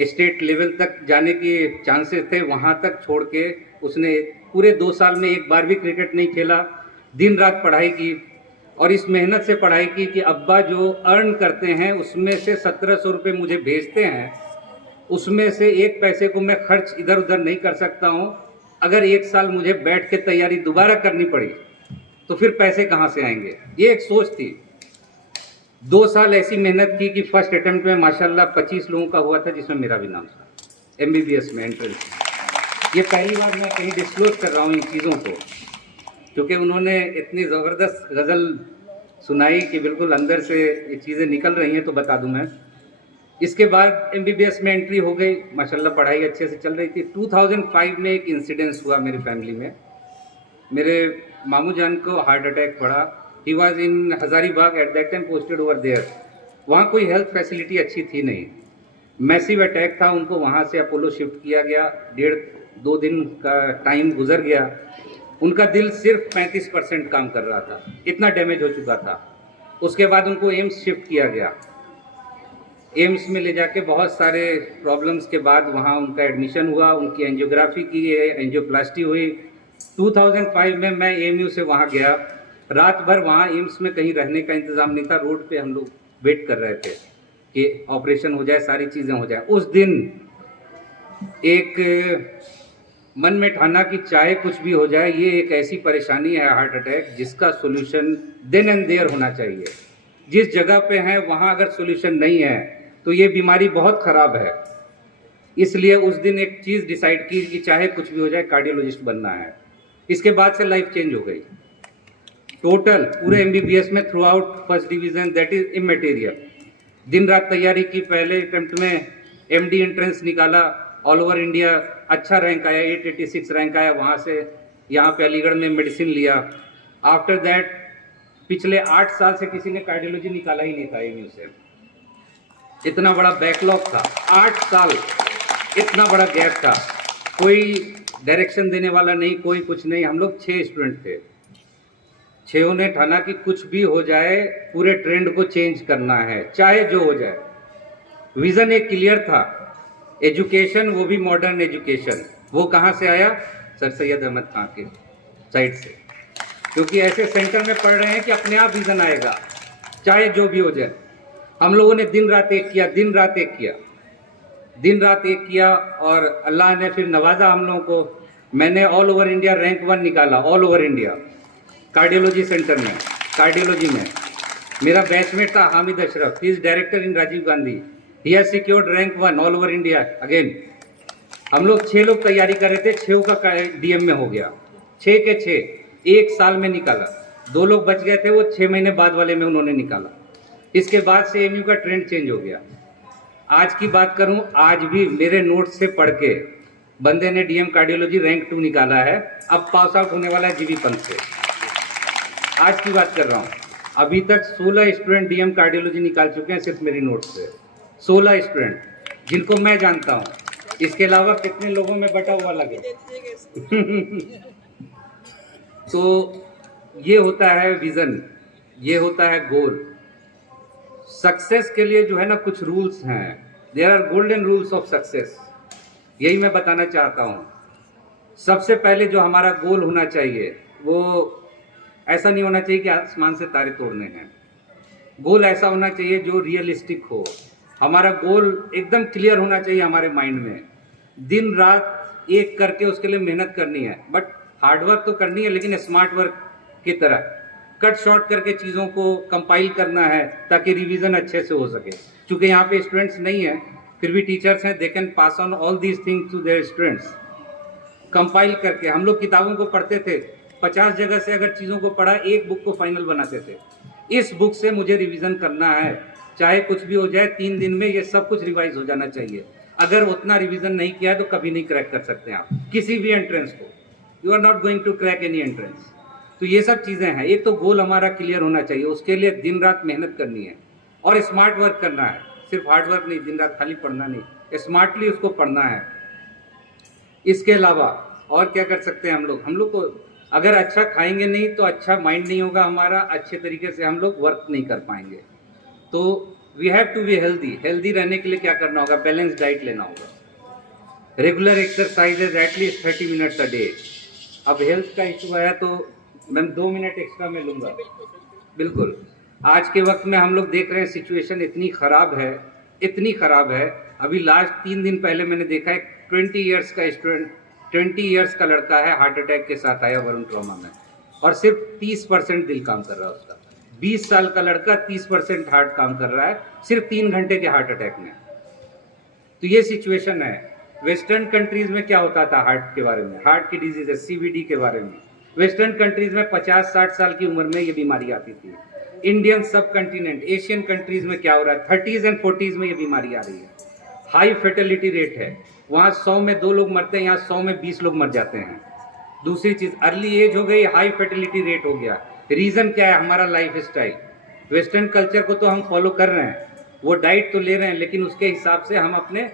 स्टेट लेवल तक जाने के चांसेस थे, वहाँ तक छोड़ के उसने पूरे 2 साल में एक बार भी क्रिकेट नहीं खेला। दिन रात पढ़ाई की और इस मेहनत से पढ़ाई की कि अब्बा जो अर्न करते हैं उसमें से 1700 रुपये मुझे भेजते हैं, उसमें से 1 पैसे को मैं खर्च इधर उधर नहीं कर सकता हूँ। अगर 1 साल मुझे बैठ के तैयारी दोबारा करनी पड़ी तो फिर पैसे कहाँ से आएंगे, ये एक सोच थी। 2 साल ऐसी मेहनत की कि फर्स्ट अटेम्प्ट में माशाल्लाह 25 लोगों का हुआ था, जिसमें मेरा भी नाम था। MBBS में एंट्रेंस। ये पहली बार मैं कहीं डिस्क्लोज कर रहा हूँ इन चीज़ों को, क्योंकि उन्होंने इतनी ज़बरदस्त गज़ल सुनाई कि बिल्कुल अंदर से ये चीज़ें निकल रही हैं, तो बता दूं मैं। इसके बाद MBBS में एंट्री हो गई, माशाल्लाह पढ़ाई अच्छे से चल रही थी। 2005 में एक इंसिडेंस हुआ मेरी फैमिली में। मेरे मामू जान को हार्ट अटैक पड़ा। He was in Hazaribagh at that time posted over there. वहाँ कोई हेल्थ फैसिलिटी अच्छी थी नहीं, मैसिव अटैक था। उनको वहाँ से अपोलो शिफ्ट किया गया। 1.5-2 दिन का टाइम गुजर गया। उनका दिल सिर्फ 35% काम कर रहा था, इतना डैमेज हो चुका था। उसके बाद उनको एम्स शिफ्ट किया गया। एम्स में ले जाके बहुत सारे प्रॉब्लम्स के बाद वहाँ उनका एडमिशन हुआ, उनकी एंजियोग्राफी की, एंजियोप्लास्टी हुई। 2005 में मैं AMU से वहाँ गया। रात भर वहाँ एम्स में कहीं रहने का इंतज़ाम नहीं था। रोड पे हम लोग वेट कर रहे थे कि ऑपरेशन हो जाए, सारी चीज़ें हो जाए। उस दिन एक मन में ठाना कि चाहे कुछ भी हो जाए, ये एक ऐसी परेशानी है हार्ट अटैक जिसका सोल्यूशन देन एंड देयर होना चाहिए। जिस जगह पे है वहाँ अगर सोल्यूशन नहीं है तो ये बीमारी बहुत ख़राब है। इसलिए उस दिन एक चीज़ डिसाइड की कि चाहे कुछ भी हो जाए कार्डियोलॉजिस्ट बनना है। इसके बाद से लाइफ चेंज हो गई टोटल। पूरे MBBS में through out first division, that is immaterial. दिन रात तैयारी की। पहले अटेम्प्ट में MD एंट्रेंस निकाला, ऑल ओवर इंडिया अच्छा रैंक आया, 886 रैंक आया। वहाँ से यहाँ पे अलीगढ़ में मेडिसिन लिया। आफ्टर दैट पिछले 8 साल से किसी ने कार्डियोलॉजी निकाला ही नहीं था AMU से। इतना बड़ा बैकलॉग था, 8 साल इतना बड़ा गैप था। कोई डायरेक्शन देने वाला नहीं, कोई कुछ नहीं। हम लोग 6 स्टूडेंट थे। 6 ने ठाना कि कुछ भी हो जाए, पूरे ट्रेंड को चेंज करना है, चाहे जो हो जाए। विज़न एक क्लियर था, एजुकेशन, वो भी मॉडर्न एजुकेशन। वो कहाँ से आया? सर सैयद अहमद खान के साइड से, क्योंकि ऐसे सेंटर में पढ़ रहे हैं कि अपने आप विज़न आएगा, चाहे जो भी हो जाए। हम लोगों ने दिन रात एक किया, दिन रात एक किया, दिन रात एक किया, और अल्लाह ने फिर नवाजा हम लोगों को। मैंने ऑल ओवर इंडिया रैंक 1 निकाला, all over India cardiology centre में। कार्डियोलॉजी में मेरा बैचमेट था Hamid Ashraf, he is director in Rajiv Gandhi. He has secured rank 1 all over India again. हम लोग 6 लोग तैयारी कर रहे थे, 6 का DM में हो गया। 6 के 6 1 साल में निकाला। 2 लोग बच गए थे, वो 6 महीने बाद वाले में उन्होंने निकाला। इसके बाद से AMU का ट्रेंड चेंज हो गया। आज की बात करूं, आज भी मेरे नोट्स से पढ़ के बंदे ने DM कार्डियोलॉजी रैंक 2 निकाला है। अब पास आउट होने वाला है GV पंत से। आज की बात कर रहा हूं, अभी तक 16 स्टूडेंट DM कार्डियोलॉजी निकाल चुके हैं सिर्फ मेरी नोट्स से। 16 स्टूडेंट जिनको मैं जानता हूं। इसके अलावा कितने लोगों में बटा हुआ लगे। तो ये होता है विजन, ये होता है गोल। सक्सेस के लिए जो है ना कुछ रूल्स हैं, there are golden rules of success. यही मैं बताना चाहता हूँ। सबसे पहले जो हमारा गोल होना चाहिए वो ऐसा नहीं होना चाहिए कि आसमान से तारे तोड़ने हैं। गोल ऐसा होना चाहिए जो रियलिस्टिक हो। हमारा गोल एकदम क्लियर होना चाहिए हमारे माइंड में। दिन रात एक करके उसके लिए मेहनत करनी है, बट हार्डवर्क तो करनी है, लेकिन स्मार्ट वर्क की तरह कट शॉर्ट करके चीज़ों को कंपाइल करना है ताकि रिवीजन अच्छे से हो सके। क्योंकि यहाँ पे स्टूडेंट्स नहीं है, फिर भी टीचर्स हैं, they can pass on all these things to their students. Compile करके हम लोग किताबों को पढ़ते थे, 50 जगह से अगर चीज़ों को पढ़ा, एक बुक को फाइनल बनाते थे। इस बुक से मुझे रिवीजन करना है, चाहे कुछ भी हो जाए, 3 दिन में ये सब कुछ रिवाइज हो जाना चाहिए। अगर उतना रिवीजन नहीं किया है तो कभी नहीं क्रैक कर सकते आप किसी भी एंट्रेंस को। You are not going to crack any entrance. तो ये सब चीज़ें हैं। एक तो गोल हमारा क्लियर होना चाहिए, उसके लिए दिन रात मेहनत करनी है और स्मार्ट वर्क करना है। सिर्फ हार्ड वर्क नहीं, दिन रात खाली पढ़ना नहीं, स्मार्टली उसको पढ़ना है। इसके अलावा और क्या कर सकते हैं हम लोग को अगर अच्छा खाएंगे नहीं तो अच्छा माइंड नहीं होगा हमारा, अच्छे तरीके से हम लोग वर्क नहीं कर पाएंगे। तो we have to be healthy. Healthy रहने के लिए क्या करना होगा? बैलेंस डाइट लेना होगा, regular exercises at least 30 minutes a day. अब हेल्थ का इशू आया तो मैं 2 मिनट एक्स्ट्रा में लूँगा। बिल्कुल, आज के वक्त में हम लोग देख रहे हैं सिचुएशन इतनी ख़राब है, इतनी ख़राब है। अभी लास्ट 3 दिन पहले मैंने देखा है 20 इयर्स का स्टूडेंट, 20 इयर्स का लड़का है, हार्ट अटैक के साथ आया वरुण ट्रॉमा में, और सिर्फ 30% दिल काम कर रहा है उसका। 20 साल का लड़का 30% हार्ट काम कर रहा है सिर्फ 3 घंटे के हार्ट अटैक में। तो ये सिचुएशन है। वेस्टर्न कंट्रीज में क्या होता था हार्ट के बारे में, हार्ट की डिजीज CVD के बारे में? वेस्टर्न कंट्रीज में 50-60 साल की उम्र में ये बीमारी आती थी। इंडियन सब कंटिनेंट, एशियन कंट्रीज में क्या हो रहा है, 30s एंड 40s में ये बीमारी आ रही है। हाई फर्टिलिटी रेट है, वहाँ 100 में 2 लोग मरते हैं, यहाँ 100 में 20 लोग मर जाते हैं। दूसरी चीज, अर्ली एज हो गई, हाई फर्टिलिटी रेट हो गया। रीजन क्या है? हमारा लाइफ स्टाइल। वेस्टर्न कल्चर को तो हम फॉलो कर रहे हैं, वो डाइट तो ले रहे हैं, लेकिन उसके हिसाब से हम अपने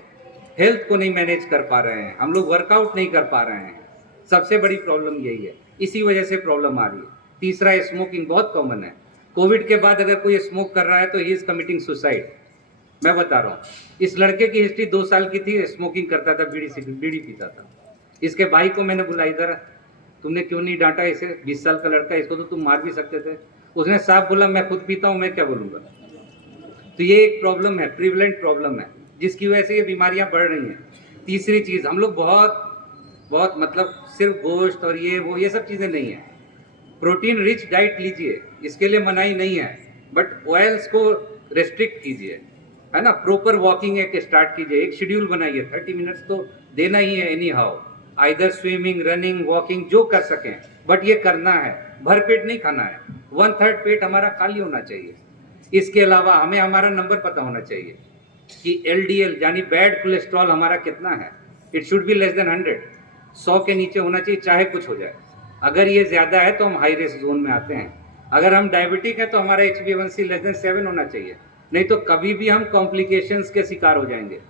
हेल्थ को नहीं मैनेज कर पा रहे हैं, हम लोग वर्कआउट नहीं कर पा रहे हैं। सबसे बड़ी प्रॉब्लम यही है, इसी वजह से प्रॉब्लम आ रही है। तीसरा, स्मोकिंग बहुत कॉमन है। कोविड के बाद अगर कोई स्मोक कर रहा है तो ही इज कमिटिंग सुसाइड। मैं बता रहा हूँ, इस लड़के की हिस्ट्री 2 साल की थी, स्मोकिंग करता था, बीड़ी पीता था। इसके भाई को मैंने बुला, इधर तुमने क्यों नहीं डांटा इसे, 20 साल का लड़का है, इसको तो तुम मार भी सकते थे। उसने साफ बोला मैं खुद पीता हूँ, मैं क्या बोलूँगा। तो ये एक प्रॉब्लम है, प्रिवलेंट प्रॉब्लम है, जिसकी वजह से ये बीमारियां बढ़ रही हैं। तीसरी चीज़, हम लोग बहुत मतलब सिर्फ गोश्त और ये सब चीज़ें नहीं है। प्रोटीन रिच डाइट लीजिए, इसके लिए मनाही नहीं है, बट ऑयल्स को रेस्ट्रिक्ट कीजिए, है ना। प्रॉपर वॉकिंग एक स्टार्ट कीजिए, एक शेड्यूल बनाइए, 30 मिनट्स तो देना ही है any how, either swimming, running, walking, जो कर सकें, बट ये करना है, भर पेट नहीं खाना है। 1/3 पेट हमारा खाली होना चाहिए। इसके अलावा हमें हमारा नंबर पता होना चाहिए कि LDL यानी बैड कोलेस्ट्रॉल हमारा कितना है। It should be less than 100, 100 के नीचे होना चाहिए, चाहे कुछ हो जाए। अगर ये ज़्यादा है तो हम हाई रिस्क जोन में आते हैं। अगर हम डायबिटिक हैं तो हमारा HbA1c लेस देन 7 होना चाहिए, नहीं तो कभी भी हम कॉम्प्लिकेशंस के शिकार हो जाएंगे।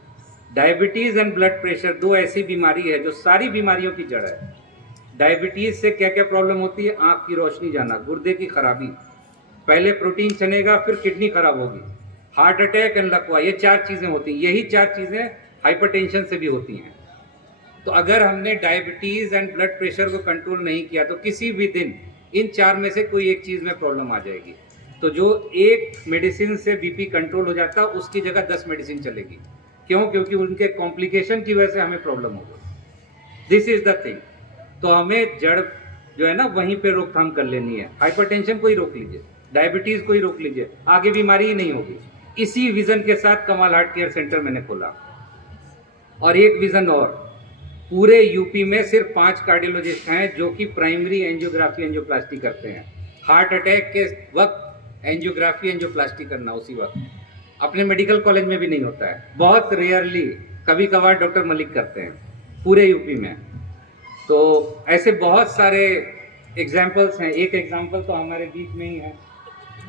डायबिटीज़ एंड ब्लड प्रेशर 2 ऐसी बीमारी है जो सारी बीमारियों की जड़ है। डायबिटीज़ से क्या क्या प्रॉब्लम होती है? आँख की रोशनी जाना, गुर्दे की खराबी, पहले प्रोटीन चनेगा, फिर किडनी खराब होगी, हार्ट अटैक एंड लकवा, ये 4 चीज़ें होती हैं। यही 4 चीज़ें हाइपरटेंशन से भी होती हैं। तो अगर हमने डायबिटीज़ एंड ब्लड प्रेशर को कंट्रोल नहीं किया तो किसी भी दिन इन 4 में से कोई एक चीज़ में प्रॉब्लम आ जाएगी। तो जो एक मेडिसिन से बीपी कंट्रोल हो जाता है, उसकी जगह 10 मेडिसिन चलेगी। क्यों? क्योंकि उनके कॉम्प्लिकेशन की वजह से हमें प्रॉब्लम होगी। This is the thing. तो हमें जड़ जो है ना वहीं पे रोकथाम कर लेनी है। हाइपरटेंशन को ही रोक लीजिए, डायबिटीज़ को ही रोक लीजिए, आगे बीमारी ही नहीं होगी। इसी विजन के साथ कमाल हार्ट केयर सेंटर मैंने खोला। और एक विजन और, पूरे यूपी में सिर्फ 5 कार्डियोलॉजिस्ट हैं जो कि प्राइमरी एंजियोग्राफी एंजियोप्लास्टी करते हैं। हार्ट अटैक के वक्त एंजियोग्राफी एंजियोप्लास्टी करना उसी वक्त, अपने मेडिकल कॉलेज में भी नहीं होता है, बहुत रेयरली, कभी कभार डॉक्टर मलिक करते हैं पूरे यूपी में। तो ऐसे बहुत सारे एग्जाम्पल्स हैं। एक एग्जाम्पल तो हमारे बीच में ही है,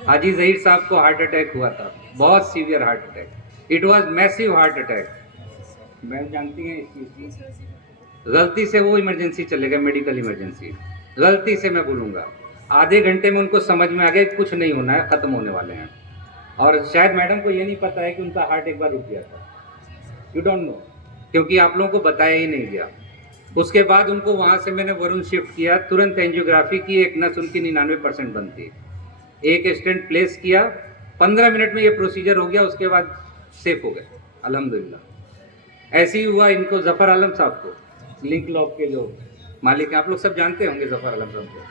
हाजी ज़हीर साहब को हार्ट अटैक हुआ था, बहुत severe heart attack, it was massive heart attack. Ma'am जानती हैं इस चीज़ की, गलती से वो इमरजेंसी चले गए, मेडिकल इमरजेंसी, गलती से मैं बोलूँगा, आधे घंटे में उनको समझ में आ गया कुछ नहीं होना है, ख़त्म होने वाले हैं। और शायद मैडम को ये नहीं पता है कि उनका हार्ट एक बार रुक गया था, यू डोंट नो, क्योंकि आप लोगों को बताया ही नहीं गया। उसके बाद उनको वहाँ से मैंने वरुण शिफ्ट किया, तुरंत एंजियोग्राफी की, एक नस उनकी 99% बंद थी, एक स्टेंट प्लेस किया, 15 मिनट में ये प्रोसीजर हो गया, उसके बाद सेफ हो गए अल्हम्दुलिल्लाह। ऐसे ही हुआ इनको, जफ़र आलम साहब को, लिंक लॉक के जो मालिक हैं, आप लोग सब जानते होंगे जफ़र आलम साहब को,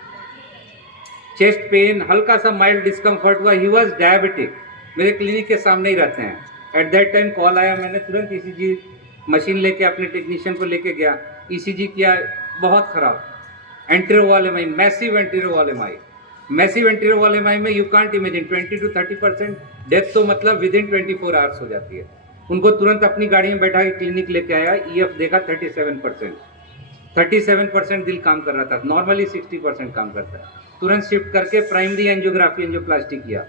चेस्ट पेन, हल्का सा माइल्ड डिस्कम्फर्ट हुआ, ही वॉज डायबिटिक, मेरे क्लिनिक के सामने ही रहते हैं। एट दैट टाइम कॉल आया, मैंने तुरंत ECG मशीन लेके अपने टेक्नीशियन को लेके गया, ECG किया, बहुत ख़राब, anterior MI, massive anterior MI, massive anterior MI में यू कांट इमेजिन 20 to 30% डेथ तो मतलब विद इन 24 आवर्स हो जाती है। उनको तुरंत अपनी गाड़ी में बैठा के क्लिनिक लेके आया, EF देखा 37% दिल काम कर रहा था, नॉर्मली 60% काम करता है। तुरंत शिफ्ट करके प्राइमरी एंजियोग्राफी एंजियोप्लास्टी किया।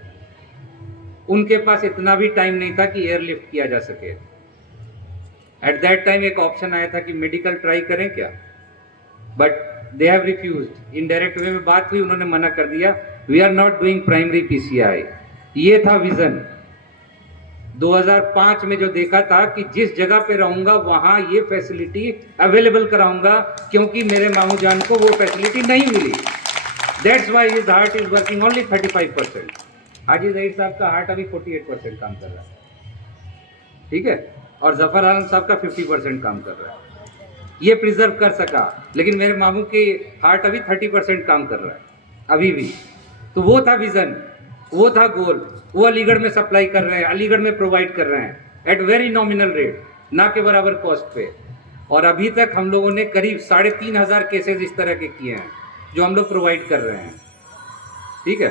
उनके पास इतना भी टाइम नहीं था कि एयरलिफ्ट किया जा सके। एट दैट टाइम एक ऑप्शन आया था कि मेडिकल ट्राई करें क्या, but they have refused. Indirect way में बात हुई, उन्होंने मना कर दिया, we are not doing primary PCI। ये था विजन 2005 में, जो देखा था कि जिस जगह पे रहूंगा वहां ये फैसिलिटी अवेलेबल कराऊंगा, क्योंकि मेरे मामू जान को वो फैसिलिटी नहीं मिली। That's why his heart is working only 35%। Haji Zaheer Sahab का हार्ट अभी 48% काम कर रहा है, ठीक है, और जफ़र आलम साहब का 50% काम कर रहा है। ये प्रिजर्व कर सका, लेकिन मेरे मामू के हार्ट अभी 30% काम कर रहा है अभी भी। तो वो था विजन, वो था गोल, वो अलीगढ़ में सप्लाई कर रहे हैं, अलीगढ़ में प्रोवाइड कर रहे हैं एट वेरी नॉमिनल रेट, ना के बराबर कॉस्ट पे। और अभी तक हम लोगों ने करीब 3500 केसेस इस तरह के किए हैं जो हम लोग प्रोवाइड कर रहे हैं, ठीक है।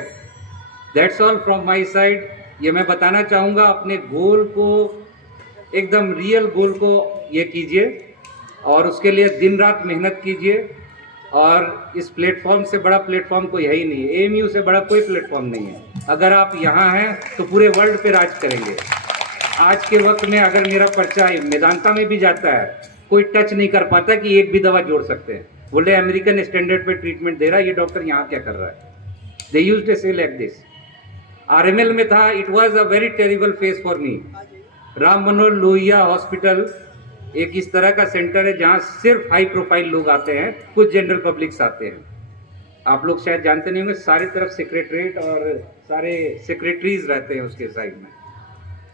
That's all from my side. ये मैं बताना चाहूँगा, अपने गोल को, एकदम रियल गोल को ये कीजिए और उसके लिए दिन रात मेहनत कीजिए। और इस प्लेटफॉर्म से बड़ा प्लेटफॉर्म कोई है ही नहीं है, AMU से बड़ा कोई प्लेटफॉर्म नहीं है। अगर आप यहाँ हैं तो पूरे वर्ल्ड पे राज करेंगे। आज के वक्त में अगर मेरा पर्चा मेदांता में भी जाता है, कोई टच नहीं कर पाता कि एक भी दवा जोड़ सकते हैं। बोले अमेरिकन स्टैंडर्ड पे ट्रीटमेंट दे रहा है, ये डॉक्टर यहाँ क्या कर रहा है। दे यूज्ड टू से लाइक दिस। RML में था, it was a very terrible face for me. Ram Manohar Lohia hospital एक इस तरह का सेंटर है जहाँ सिर्फ हाई प्रोफाइल लोग आते हैं, कुछ जनरल पब्लिक्स आते हैं। आप लोग शायद जानते नहीं होंगे, सारी तरफ सेक्रेटरीट और सारे सेक्रेटरीज रहते हैं उसके साइड में।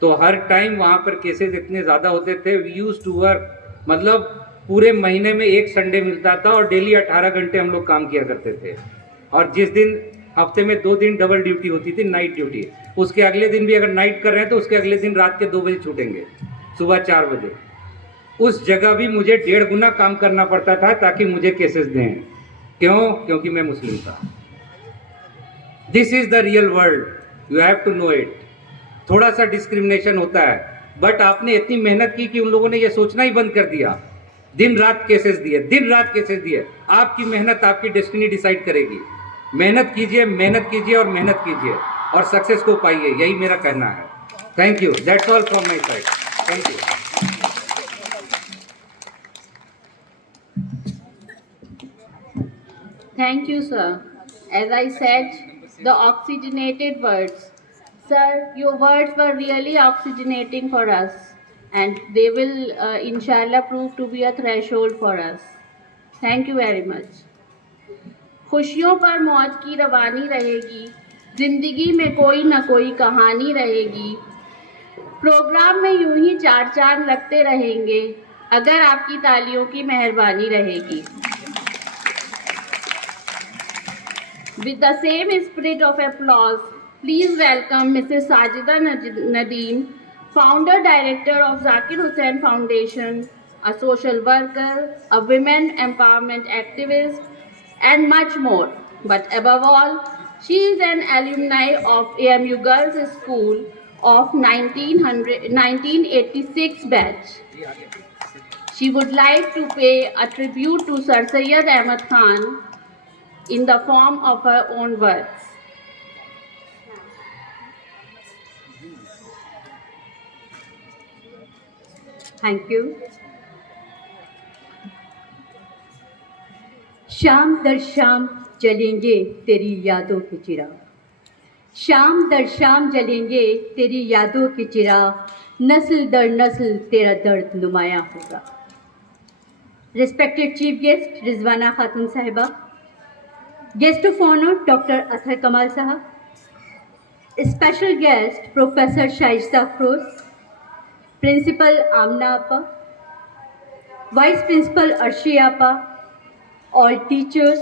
तो हर टाइम वहाँ पर केसेस इतने ज़्यादा होते थे। वी यूज्ड टू वर्क, मतलब पूरे महीने में एक संडे मिलता था और डेली 18 घंटे हम लोग काम किया करते थे। और जिस दिन हफ्ते में 2 दिन डबल ड्यूटी होती थी, नाइट ड्यूटी, उसके अगले दिन भी अगर नाइट कर रहे हैं तो उसके अगले दिन रात के 2 बजे छूटेंगे, सुबह 4 बजे। उस जगह भी मुझे 1.5 गुना काम करना पड़ता था ताकि मुझे केसेस दें। क्यों? क्योंकि मैं मुस्लिम था। This is the real world, you have to know it. थोड़ा सा डिस्क्रिमिनेशन होता है, बट आपने इतनी मेहनत की कि उन लोगों ने ये सोचना ही बंद कर दिया। दिन रात केसेस दिए, दिन रात केसेस दिए। आपकी मेहनत आपकी डेस्टिनी डिसाइड करेगी। मेहनत कीजिए, मेहनत कीजिए और मेहनत कीजिए और सक्सेस को पाइए, यही मेरा कहना है। Thank you, that's all from my side. Thank you. Thank you, sir. As I said, the oxygenated words. Sir, your words were really oxygenating for us, and they will, inshallah, prove to be a threshold for us. Thank you very much. खुशियों पर मौत की रवानी रहेगी, जिंदगी में कोई न कोई कहानी रहेगी। प्रोग्राम में यूं ही 4 चांद लगते रहेंगे अगर आपकी तालियों की मेहरबानी रहेगी। With the same spirit of applause, please welcome Mrs. Sajida Nadeem, Founder Director of Zakir Hussain Foundation, a social worker, a women empowerment activist, and much more. But above all, she is an alumni of AMU Girls School of 1986 batch. She would like to pay a tribute to Sir Syed Ahmad Khan in the form of her own words. Thank you. शाम दर शाम जलेंगे तेरी यादों के चिराग, शाम दर शाम जलेंगे तेरी यादों के चिराग, नस्ल दर नस्ल तेरा दर्द नुमाया होगा। Respected Chief Guest Rizwana Khatun Sahiba, Guest of Honor Dr. Athar Kamal Sahab, Special Guest Professor Shaista Afroz, Principal Amna Appa, Vice Principal Arshi Appa, all teachers,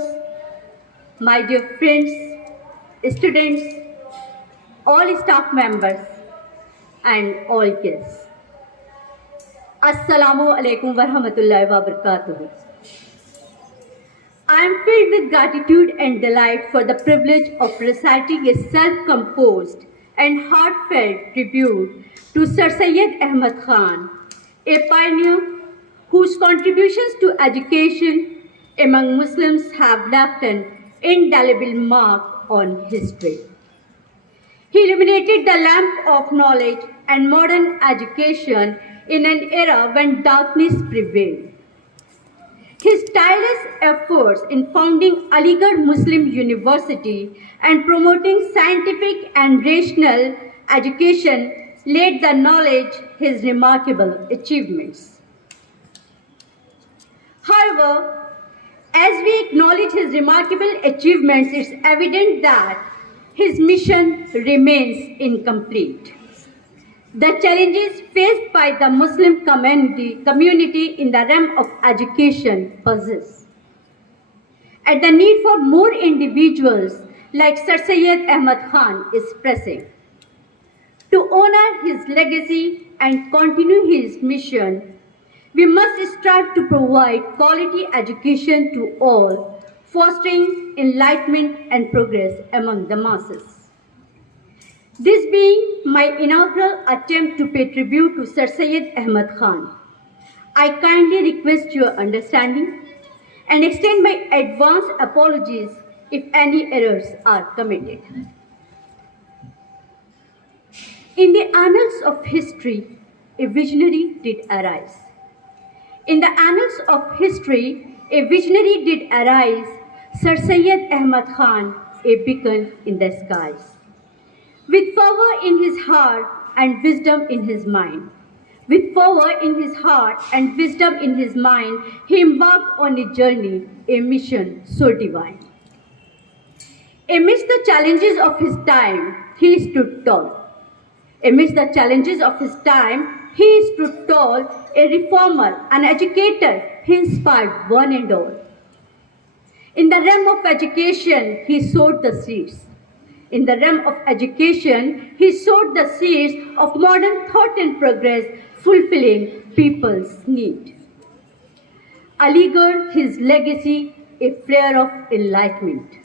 my dear friends, students, all staff members, and all guests. Assalamu alaikum wa rahmatullahi wa barakatuh. I am filled with gratitude and delight for the privilege of reciting a self-composed and heartfelt tribute to Sir Syed Ahmad Khan, a pioneer whose contributions to education among Muslims have left an indelible mark on history. He illuminated the lamp of knowledge and modern education in an era when darkness prevailed. His tireless efforts in founding Aligarh Muslim University and promoting scientific and rational education laid the knowledge his remarkable achievements. However, as we acknowledge his remarkable achievements, it's evident that his mission remains incomplete. The challenges faced by the Muslim community in the realm of education persist, and the need for more individuals like Sir Syed Ahmad Khan is pressing. To honor his legacy and continue his mission, we must strive to provide quality education to all, fostering enlightenment and progress among the masses. This being my inaugural attempt to pay tribute to Sir Syed Ahmad Khan, I kindly request your understanding and extend my advance apologies if any errors are committed. In the annals of history, a visionary did arise. In the annals of history, a visionary did arise, Sir Syed Ahmad Khan, a beacon in the skies. With fervor in his heart and wisdom in his mind, with fervor in his heart and wisdom in his mind, he embarked on a journey, a mission so divine. Amidst the challenges of his time, he stood tall. Amidst the challenges of his time, he stood tall, a reformer, an educator, he inspired one and all. In the realm of education, he sowed the seeds. In the realm of education, he sowed the seeds of modern thought and progress, fulfilling people's need. Aligarh, his legacy, a flare of enlightenment.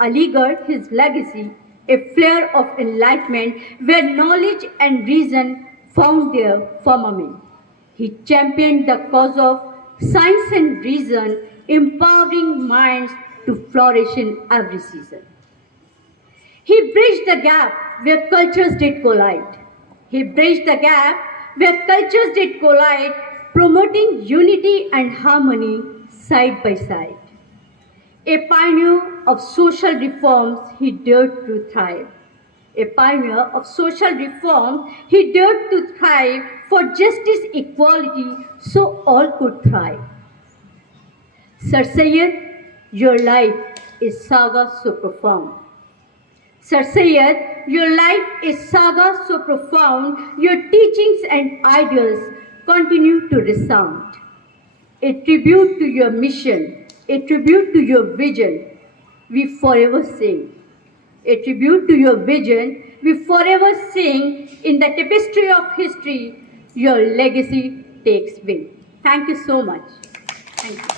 Aligarh, his legacy, a flare of enlightenment where knowledge and reason found their firmament. He championed the cause of science and reason, empowering minds to flourish in every season. He bridged the gap where cultures did collide. He bridged the gap where cultures did collide, promoting unity and harmony side by side. A pioneer of social reforms, he dared to thrive. A pioneer of social reforms, he dared to thrive for justice, equality, so all could thrive. Sir Syed, your life is saga so profound. Sir Syed, your life is saga so profound, your teachings and ideas continue to resound. A tribute to your mission, a tribute to your vision, we forever sing. A tribute to your vision, we forever sing. In the tapestry of history, your legacy takes wing. Thank you so much. Thank you.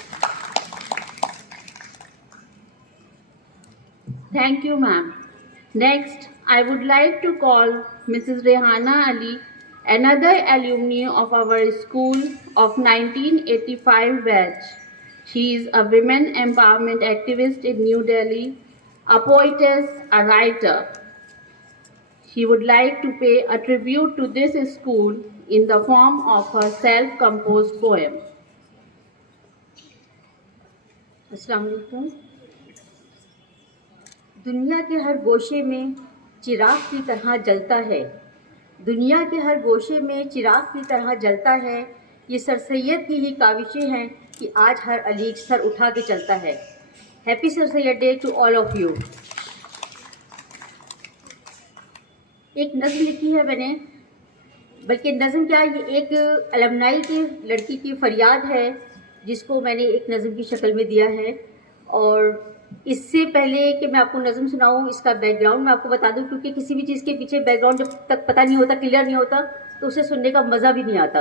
Thank you, ma'am. Next, I would like to call Mrs. Rehana Ali, another alumni of our school of 1985 batch. She is a women empowerment activist in New Delhi, a poetess, a writer. She would like to pay a tribute to this school in the form of her self-composed poem. अस्सलाम वालेकुम। दुनिया के हर गोशे में चिराग की तरह जलता है, दुनिया के हर गोशे में चिराग की तरह जलता है। ये सर सैयद की ही काविशें हैं कि आज हर अलीग सर उठा के चलता है। Happy sir Syed day to all of you. एक नज़्म लिखी है मैंने, बल्कि नज़्म क्या, ये एक अलमनाई की लड़की की फरियाद है जिसको मैंने एक नज़्म की शक्ल में दिया है। और इससे पहले कि मैं आपको नज़्म सुनाऊँ, इसका बैकग्राउंड मैं आपको बता दूँ, क्योंकि किसी भी चीज़ के पीछे बैकग्राउंड जब तक पता नहीं होता, क्लियर नहीं होता, तो उसे सुनने का मज़ा भी नहीं आता।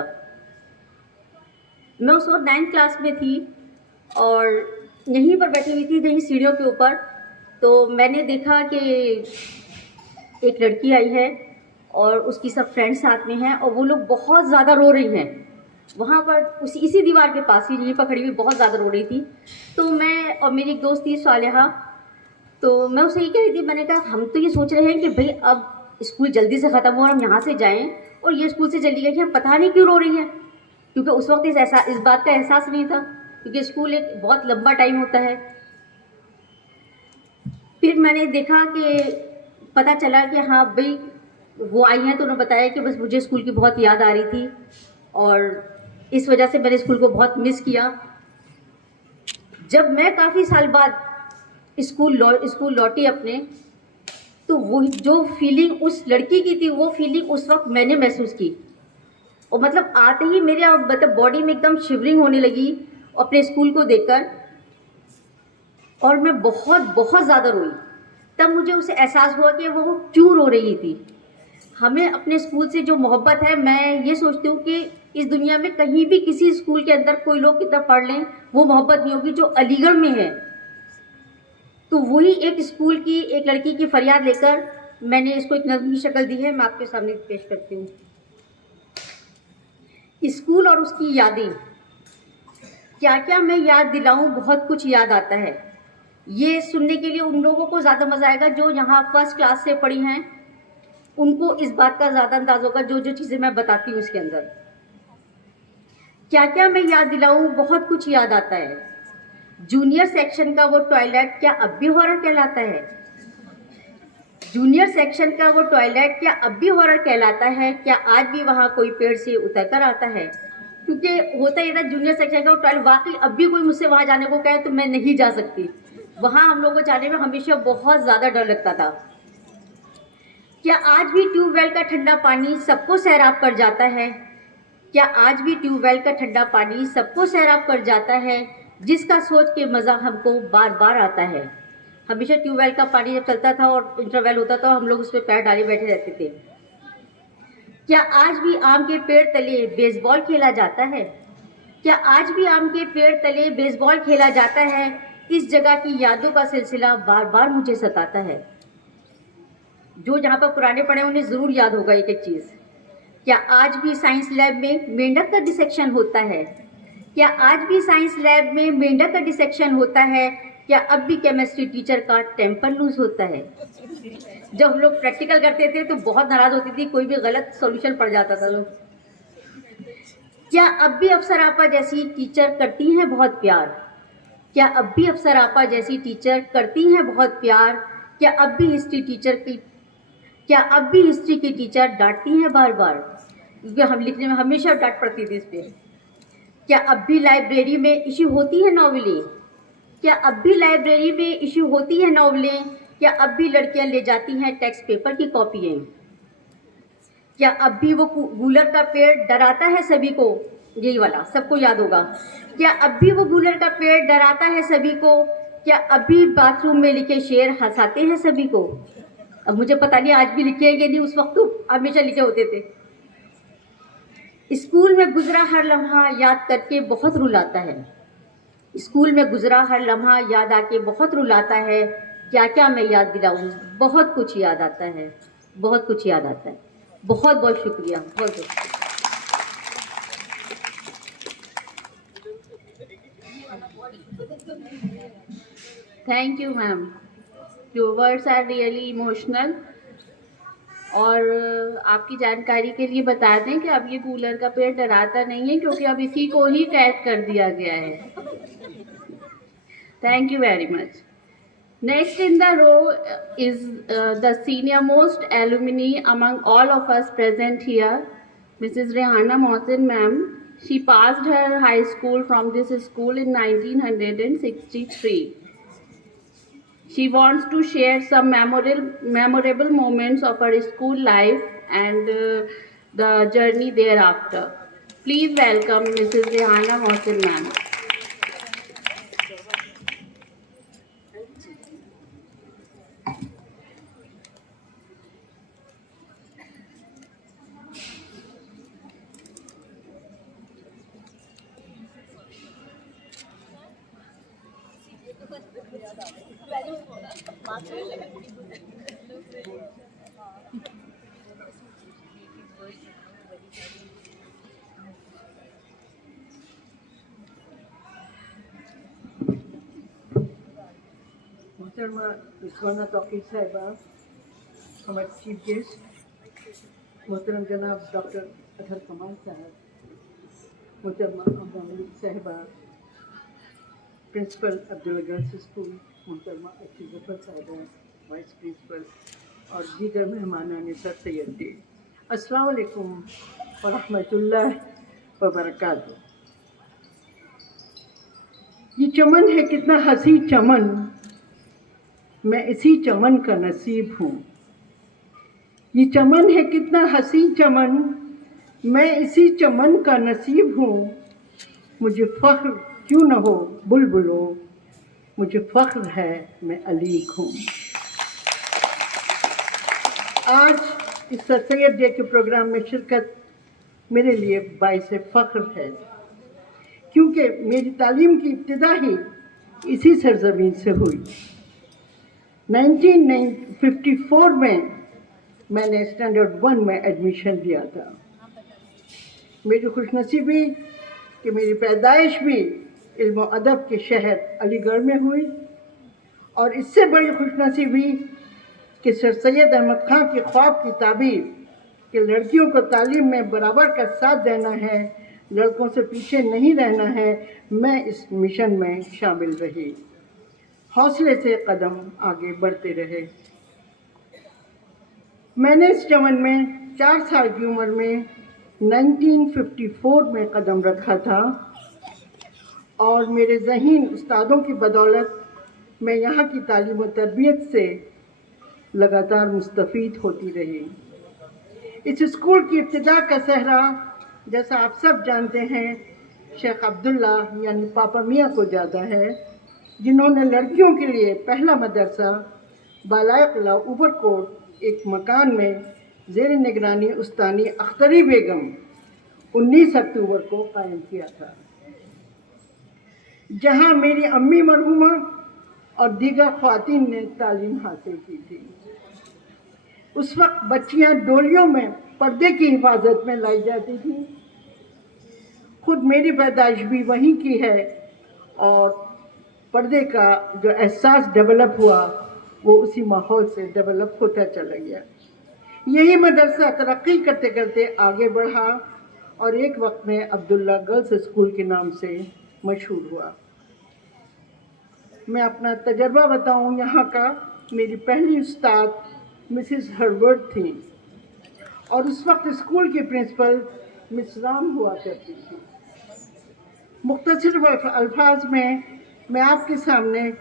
मैं उस वक्त 9th क्लास में थी और यहीं पर बैठी हुई थी, यहीं सीढ़ियों के ऊपर। तो मैंने देखा कि एक लड़की आई है और उसकी सब फ्रेंड्स साथ में हैं और वो लोग बहुत ज़्यादा रो रही हैं। वहाँ पर इसी दीवार के पास ही यहीं पर खड़ी हुई बहुत ज़्यादा रो रही थी। तो मैं और मेरी एक दोस्त थी सालिहा, तो मैं उससे ये कह रही थी, मैंने कहा हम तो ये सोच रहे हैं कि भाई अब स्कूल जल्दी से ख़त्म हो और हम यहाँ से जाएं, और ये स्कूल से चली गई कि हम पता नहीं क्यों रो रही हैं, क्योंकि उस वक्त इस बात का एहसास नहीं था, क्योंकि स्कूल एक बहुत लंबा टाइम होता है। फिर मैंने देखा कि पता चला कि हाँ भाई वो आई हैं, तो उन्होंने बताया कि बस मुझे स्कूल की बहुत याद आ रही थी और इस वजह से मैंने स्कूल को बहुत मिस किया। जब मैं काफ़ी साल बाद स्कूल लौटी अपने, तो वो जो फीलिंग उस लड़की की थी, वो फीलिंग उस वक्त मैंने महसूस की। और मतलब आते ही मेरे मतलब बॉडी में एकदम शिवरिंग होने लगी अपने स्कूल को देखकर, और मैं बहुत ज़्यादा रोई। तब मुझे उसे एहसास हुआ कि वो क्यों रो रही थी। हमें अपने स्कूल से जो मोहब्बत है, मैं ये सोचती हूँ कि इस दुनिया में कहीं भी किसी स्कूल के अंदर कोई लोग कितना पढ़ लें, वो मोहब्बत नहीं होगी जो अलीगढ़ में है। तो वही एक स्कूल की एक लड़की की फरियाद लेकर मैंने इसको एक नज़्म की शक्ल दी है, मैं आपके सामने पेश करती हूँ। स्कूल और उसकी यादें, क्या क्या मैं याद दिलाऊं, बहुत कुछ याद आता है। ये सुनने के लिए उन लोगों को ज़्यादा मज़ा आएगा जो यहाँ फर्स्ट क्लास से पढ़ी हैं, उनको इस बात का ज़्यादा अंदाज़ होगा जो जो चीज़ें मैं बताती हूँ इसके अंदर। क्या क्या मैं याद दिलाऊं, बहुत कुछ याद आता है। जूनियर सेक्शन का वो टॉयलेट क्या अब भी हॉरर कहलाता है? जूनियर सेक्शन का वो टॉयलेट क्या अब भी हॉरर कहलाता है? क्या आज भी वहाँ कोई पेड़ से उतर कर आता है? क्योंकि होता ये था जूनियर सेक्शन का वो टॉयलेट, वाकई अब भी कोई मुझसे वहाँ जाने को कहे तो मैं नहीं जा सकती। वहाँ हम लोगों को जाने में हमेशा बहुत ज़्यादा डर लगता था। क्या आज भी ट्यूबवेल का ठंडा पानी सबको सैराब कर जाता है? क्या आज भी ट्यूबवेल का ठंडा पानी सबको सैराब कर जाता है, जिसका सोच के मज़ा हमको बार बार आता है? हमेशा ट्यूबवेल का पानी जब चलता था और इंटरवेल होता था, हम लोग उस पर पैर डाले बैठे रहते थे। क्या आज भी आम के पेड़ तले बेसबॉल खेला जाता है? क्या आज भी आम के पेड़ तले बेसबॉल खेला जाता है? इस जगह की यादों का सिलसिला बार बार मुझे सताता है। जो जहाँ पर पुराने पढ़े उन्हें ज़रूर याद होगा एक एक चीज़। क्या आज भी साइंस लैब में मेंढक का डिसेक्शन होता है? क्या आज भी साइंस लैब में मेंढक का डिसेक्शन होता है? क्या अब भी केमिस्ट्री टीचर का टेम्पर लूज होता है? जब हम लोग प्रैक्टिकल करते थे तो बहुत नाराज़ होती थी, कोई भी गलत सॉल्यूशन पड़ जाता था लोग। क्या अब भी अफसर आपा जैसी टीचर करती हैं बहुत प्यार? क्या अब भी अफसर आपा जैसी टीचर करती हैं बहुत प्यार? क्या अब भी हिस्ट्री की टीचर डांटती हैं बार बार? क्योंकि हम लिखने में हमेशा डांट पड़ती थी इस पर। क्या अब भी लाइब्रेरी में इशू होती है नॉवेलें? क्या अब भी लाइब्रेरी में इशू होती है नॉवेलें? क्या अब भी लड़कियां ले जाती हैं टेक्स्ट पेपर की कॉपियाँ? क्या अब भी वो गूलर का पेड़ डराता है सभी को? यही वाला सबको याद होगा। क्या अब भी वो गूलर का पेड़ डराता है सभी को? क्या अब भी बाथरूम में लिखे शेर हंसाते हैं सभी को? अब मुझे पता नहीं आज भी लिखे हैं कि नहीं, उस वक्त तो हमेशा लिखे होते थे। स्कूल में गुजरा हर लम्हा याद करके बहुत रुलाता है। स्कूल में गुजरा हर लम्हा याद आके बहुत रुलाता है। क्या क्या मैं याद दिलाऊं, बहुत कुछ याद आता है, बहुत कुछ याद आता है। बहुत बहुत शुक्रिया, बहुत बहुत। Thank you ma'am, your words are really emotional. और आपकी जानकारी के लिए बता दें कि अब ये कूलर का पेड़ डराता नहीं है, क्योंकि अब इसी को ही कैद कर दिया गया है। Thank you very much. Next in the row is the senior most alumni among all of us present here, Mrs. Rehana Mohsin ma'am. She passed her high school from this school in 1963. She wants to share some memorable moments of her school life and the journey thereafter. Please welcome Mrs. Rehana Mohsin ma'am. मोहतरमा रिजवाना तौकीर साहिबा, हमारे chief guest मोहतरम जनाब doctor Azhar कमाल साहब, मोहतरमा अम्मा मलिक साहिबा, प्रिंसिपल अब्दुल गर्ल्स स्कूल, मोहतरमा अच्छी जफर साहिबा, वाइस प्रिंसिपल और दीगर मेहमानान सर सैयद डे, अस्सलाम वालेकुम व रहमतुल्लाह व बरकातहू। ये चमन है कितना हसी चमन, मैं इसी चमन का नसीब हूँ। ये चमन है कितना हसी चमन, मैं इसी चमन का नसीब हूँ। मुझे फ़ख्र क्यों न हो बुलबुलो, मुझे फ़ख्र है मैं अलीक हूँ। आज इस सर सैयद डे के प्रोग्राम में शिरकत मेरे लिए बाइस फ़ख्र है, क्योंकि मेरी तालीम की इब्तिदा ही इसी सरज़मीन से हुई। 1954 में मैंने स्टैंडर्ड 1 में एडमिशन लिया था। मेरी खुशनसीबी कि मेरी पैदाइश भी इल्म अदब के शहर अलीगढ़ में हुई, और इससे बड़ी खुशनसीबी कि सर सैयद अहमद खान के ख्वाब की ताबीर कि लड़कियों को तालीम में बराबर का साथ देना है, लड़कों से पीछे नहीं रहना है, मैं इस मिशन में शामिल रही। हौसले से कदम आगे बढ़ते रहे। मैंने इस चमन में 4 साल की उम्र में 1954 में कदम रखा था, और मेरे ज़हीन उस्तादों की बदौलत मैं यहाँ की तालीम और तरबियत से लगातार मुस्तफ़ीद होती रही। इस स्कूल की इब्तिदा का सहरा, जैसा आप सब जानते हैं, शेख अब्दुल्ला यानी पापा मियाँ को जाता है, जिन्होंने लड़कियों के लिए पहला मदरसा बालाए किला ऊपरकोट एक मकान में ज़ेर निगरानी उस्तानी अख्तरी बेगम 19 अक्टूबर को कायम किया था, जहां मेरी अम्मी मरहुमा और दीगर ख्वातीन ने तालीम हासिल की थी। उस वक्त बच्चियां डोलियों में पर्दे की हिफाजत में लाई जाती थी। खुद मेरी पैदाइश भी वहीं की है, और पर्दे का जो एहसास डेवलप हुआ वो उसी माहौल से डेवलप होता चला गया। यही मदरसा तरक्की करते करते आगे बढ़ा और एक वक्त में अब्दुल्ला गर्ल्स स्कूल के नाम से मशहूर हुआ। मैं अपना तजर्बा बताऊं यहाँ का, मेरी पहली उस्ताद मिसिस हर्बर्ट थी, और उस वक्त स्कूल की प्रिंसिपल मिस राम हुआ करती थी। मुख्तसर अल्फाज में मैं आपके सामने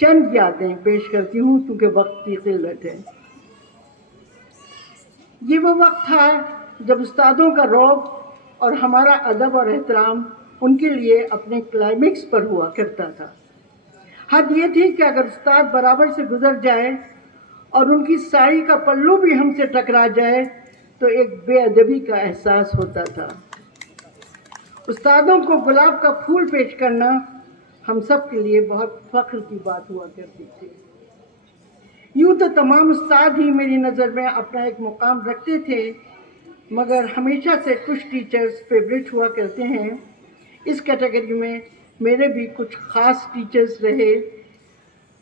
चंद यादें पेश करती हूँ, क्योंकि वक्त की किल्लत है। ये वो वक्त था जब उस्तादों का रौब और हमारा अदब और एहतराम उनके लिए अपने क्लाइमेक्स पर हुआ करता था। हद ये थी कि अगर उस्ताद बराबर से गुजर जाए और उनकी साड़ी का पल्लू भी हमसे टकरा जाए तो एक बेअदबी का एहसास होता था। उस्तादों को गुलाब का फूल पेश करना हम सब के लिए बहुत फख्र की बात हुआ करती थी। यूँ तो तमाम उस्ताद ही मेरी नज़र में अपना एक मुकाम रखते थे, मगर हमेशा से कुछ टीचर्स फेवरेट हुआ करते हैं। इस कैटेगरी में मेरे भी कुछ ख़ास टीचर्स रहे,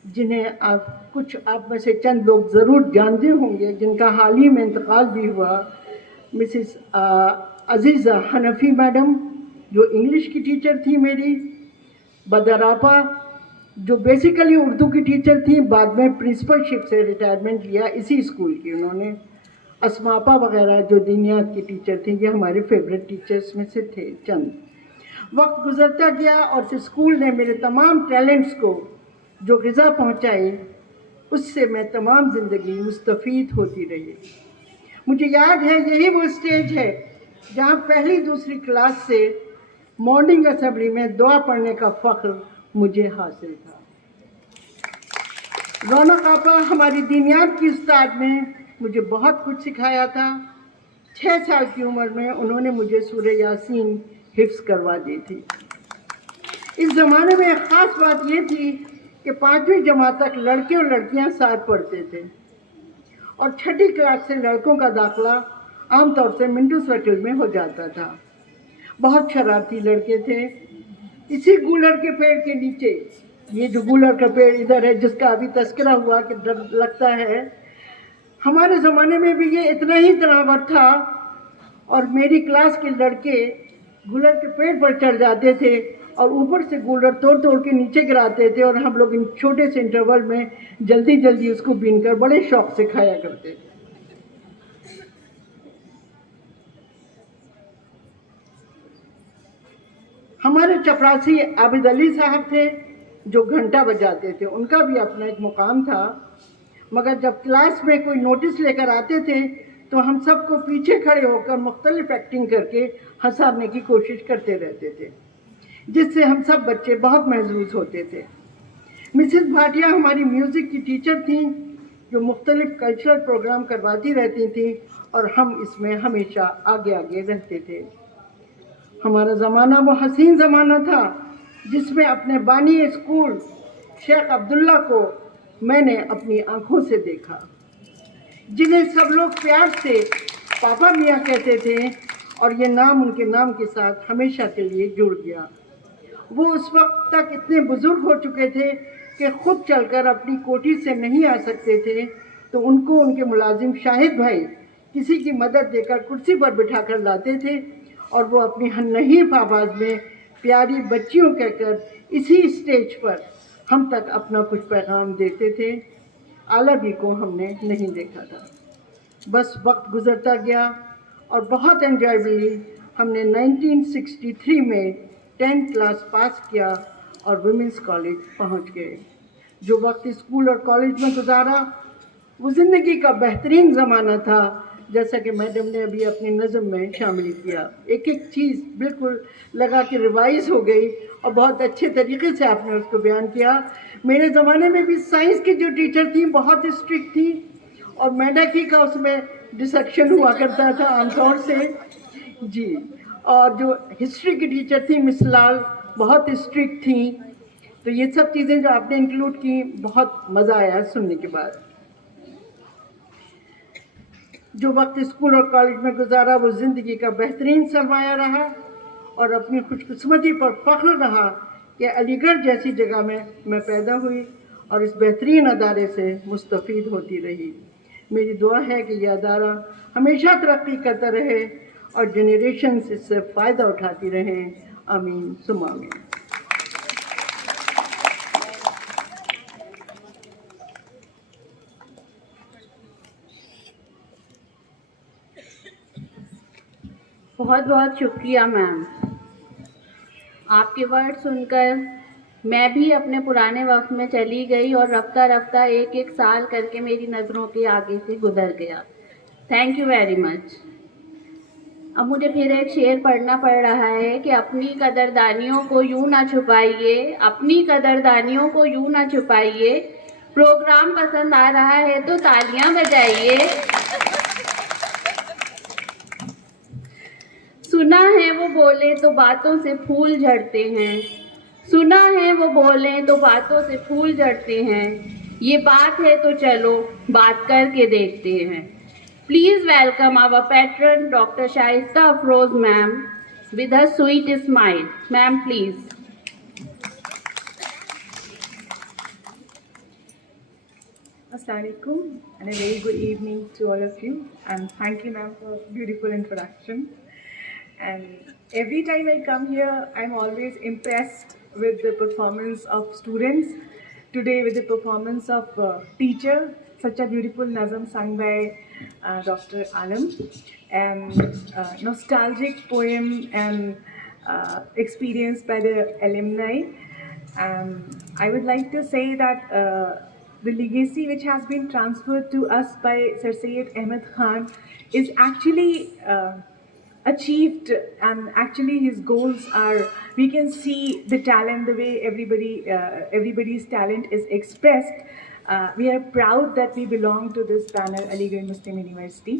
जिन्हें आप में से चंद लोग ज़रूर जानते होंगे, जिनका हाल ही में इंतकाल भी हुआ। मिसिस अजीज़ा हनफी मैडम, जो इंग्लिश की टीचर थी मेरी। बदरापा, जो बेसिकली उर्दू की टीचर थी, बाद में प्रिंसिपलशिप से रिटायरमेंट लिया इसी स्कूल की उन्होंने। असमापा वगैरह जो दीनियात की टीचर थी, ये हमारे फेवरेट टीचर्स में से थे चंद। वक्त गुजरता गया और इस स्कूल ने मेरे तमाम टैलेंट्स को जो ग़िज़ा पहुंचाई, उससे मैं तमाम ज़िंदगी मुस्तफ़ीद होती रही। मुझे याद है यही वो स्टेज है जहां पहली दूसरी क्लास से मॉर्निंग असेंबली में दुआ पढ़ने का फ़ख्र मुझे हासिल था। रौनक आपा, हमारी दीनियात की उस्ताद ने मुझे बहुत कुछ सिखाया था। 6 साल की उम्र में उन्होंने मुझे सूरह यासीन हिफ्ज़ करवा दी थी। इस ज़माने में एक ख़ास बात ये थी कि 5वीं जमात तक लड़के और लड़कियां साथ पढ़ते थे, और 6ठी क्लास से लड़कों का दाखिला आमतौर से मिंटू सर्कल में हो जाता था। बहुत शरारती लड़के थे। इसी गूलर के पेड़ के नीचे, ये जो गूलर का पेड़ इधर है जिसका अभी तस्करा हुआ कि डर लगता है, हमारे ज़माने में भी ये इतना ही तनावर था, और मेरी क्लास के लड़के गूलर के पेड़ पर चढ़ जाते थे और ऊपर से गूलर तोड़ तोड़ के नीचे गिराते थे, और हम लोग इन छोटे से इंटरवल में जल्दी जल्दी उसको बीनकर बड़े शौक से खाया करते थे। हमारे चपरासी आबिद अली साहब थे जो घंटा बजाते थे, उनका भी अपना एक मुकाम था, मगर जब क्लास में कोई नोटिस लेकर आते थे तो हम सबको पीछे खड़े होकर मुख्तलिफ एक्टिंग करके हंसाने की कोशिश करते रहते थे, जिससे हम सब बच्चे बहुत महजूज होते थे। मिसेस भाटिया हमारी म्यूज़िक की टीचर थीं, जो मुख्तलिफ कल्चरल प्रोग्राम करवाती रहती थीं, और हम इसमें हमेशा आगे आगे रहते थे। हमारा ज़माना वो हसीन ज़माना था जिसमें अपने बानी स्कूल शेख अब्दुल्ला को मैंने अपनी आँखों से देखा। जिन्हें सब लोग प्यार से पापा मियाँ कहते थे, और ये नाम उनके नाम के साथ हमेशा के लिए जुड़ गया। वो उस वक्त तक इतने बुजुर्ग हो चुके थे कि खुद चलकर अपनी कोठी से नहीं आ सकते थे, तो उनको उनके मुलाजिम शाहिद भाई किसी की मदद देकर कुर्सी पर बिठाकर लाते थे, और वो अपनी हन्नहीफ आवाज़ में प्यारी बच्चियों कहकर इसी स्टेज पर हम तक अपना कुछ पैगाम देते थे। आलवी को हमने नहीं देखा था। बस वक्त गुजरता गया और बहुत एंजॉयबली हमने 1963 में 10th क्लास पास किया और वुमेंस कॉलेज पहुंच गए। जो वक्त स्कूल और कॉलेज में गुजारा वो ज़िंदगी का बेहतरीन ज़माना था, जैसा कि मैडम ने अभी अपनी नज़म में शामिल किया। एक एक चीज़ बिल्कुल लगा कि रिवाइज़ हो गई और बहुत अच्छे तरीके से आपने उसको बयान किया। मेरे ज़माने में भी साइंस की जो टीचर थी बहुत स्ट्रिक्ट थी, और मैडाकी का उसमें डिसेक्शन हुआ करता था आमतौर से जी। और जो हिस्ट्री की टीचर थी मिस लाल, बहुत स्ट्रिक्ट थी। तो ये सब चीज़ें जो आपने इंक्लूड की, बहुत मज़ा आया सुनने के बाद। जो वक्त स्कूल और कॉलेज में गुजारा वो ज़िंदगी का बेहतरीन सरमाया रहा, और अपनी खुशकिस्मती पर फख्र रहा कि अलीगढ़ जैसी जगह में मैं पैदा हुई और इस बेहतरीन अदारे से मुस्तफ़ीद होती रही। मेरी दुआ है कि यह अदारा हमेशा तरक्की करता रहे और जनरेशन इससे फ़ायदा उठाती रहें। आमीन सुम्मा आमीन। बहुत बहुत शुक्रिया मैम। आपके वर्ड सुनकर मैं भी अपने पुराने वक्त में चली गई और रफ्ता रफ्ता एक एक साल करके मेरी नज़रों के आगे से गुजर गया। Thank you very much. अब मुझे फिर एक शेर पढ़ना पड़ रहा है कि अपनी कदरदानियों को यूं ना छुपाइए, अपनी कदरदानियों को यूं ना छुपाइए, प्रोग्राम पसंद आ रहा है तो तालियां बजाइए। सुना है वो बोले तो बातों से फूल झड़ते हैं, सुना है वो बोले तो बातों से फूल झड़ते हैं, ये बात है तो चलो बात करके देखते हैं। Please welcome our patron doctor Shaista Afroz ma'am with her sweet smile. Ma'am please. Assalamualaikum and a very good evening to all of you, and thank you ma'am for a beautiful introduction. And every time I come here I'm always impressed with the performance of students. Today with the performance of teacher, such a beautiful nazam sung by Dr. Alam, and nostalgic poem and experience by the alumni. I would like to say that the legacy which has been transferred to us by Sir Syed Ahmed Khan is actually achieved, and actually his goals are, we can see the talent, the way everybody's talent is expressed. We are proud that we belong to this banner Aligarh Muslim University,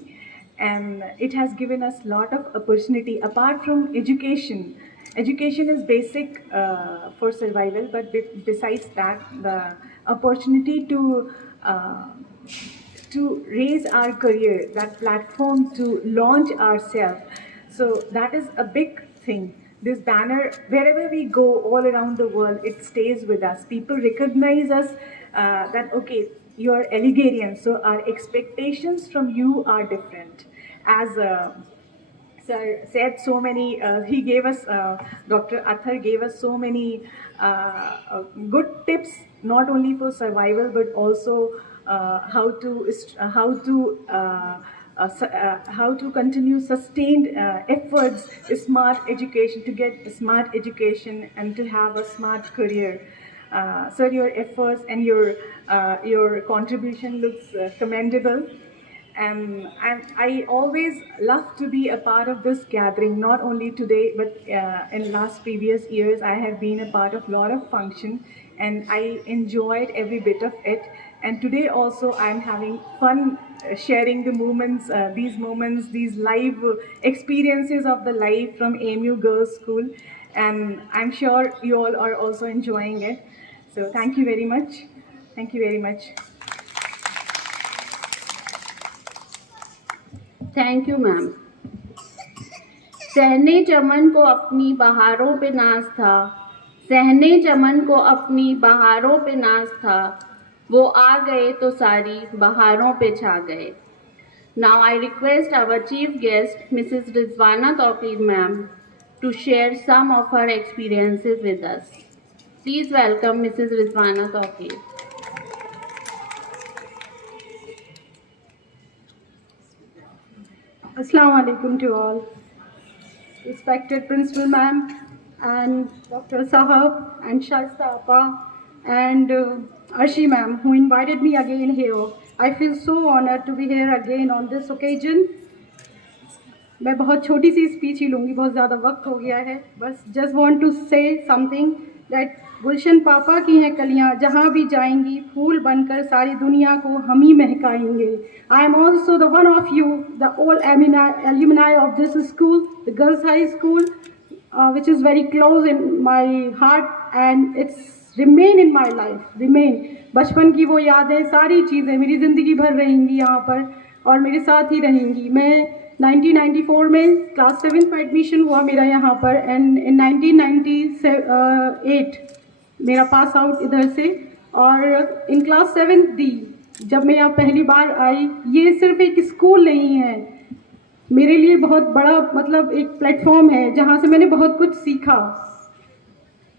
and it has given us lot of opportunity apart from education. Education is basic for survival, but besides that, the opportunity to raise our career, that platform to launch ourselves. So that is a big thing. This banner, wherever we go all around the world, it stays with us. People recognize us that, okay, you are Aligharian, so our expectations from you are different. As Sir said so many, he gave us, Dr. Athar gave us so many good tips, not only for survival, but also how to continue sustained efforts, smart education, to get smart education and to have a smart career. Sir, your efforts and your contribution looks commendable. And I always love to be a part of this gathering, not only today, but in last previous years, I have been a part of lot of function, and I enjoyed every bit of it. And today also, I'm having fun sharing the moments, these live experiences of the life from AMU Girls School, and I'm sure you all are also enjoying it. So thank you very much. Thank you very much. Thank you ma'am. सहने चमन को अपनी बहारों पे नाज था, सहने चमन को अपनी बहारों पे नाज था, वो आ गए तो सारी बहारों पे छा गए। Now I request our chief guest, Mrs. Rizwana Tawqir ma'am, to share some of her experiences with us. Please welcome Mrs. Rizwana Tawqir. Assalamu alaikum to all. Respected Principal Ma'am and Dr. Sahab and Shaista Appa and Arshi Ma'am who invited me again here. I feel so honored to be here again on this occasion. मैं बहुत छोटी सी speech ही लूँगी, बहुत ज़्यादा वक्त हो गया है। बस just want to say something that Gulshan पापा की हैं कलियाँ, जहाँ भी जाएंगी फूल बनकर सारी दुनिया को हम ही महकाएंगे। I am also the one of you, the all alumni of this school, the girls high school, which is very close in my heart and it's remain in my life, remain। बचपन की वो यादें, सारी चीज़ें मेरी ज़िंदगी भर रहेंगी यहाँ पर और मेरे साथ ही रहेंगी। मैं 1994 में क्लास 7 में एडमिशन हुआ मेरा यहाँ पर एंड इन 1998 मेरा पास आउट इधर से और इन क्लास 7 दी जब मैं यहाँ पहली बार आई। ये सिर्फ एक स्कूल नहीं है, मेरे लिए बहुत बड़ा मतलब एक प्लेटफॉर्म है जहाँ से मैंने बहुत कुछ सीखा।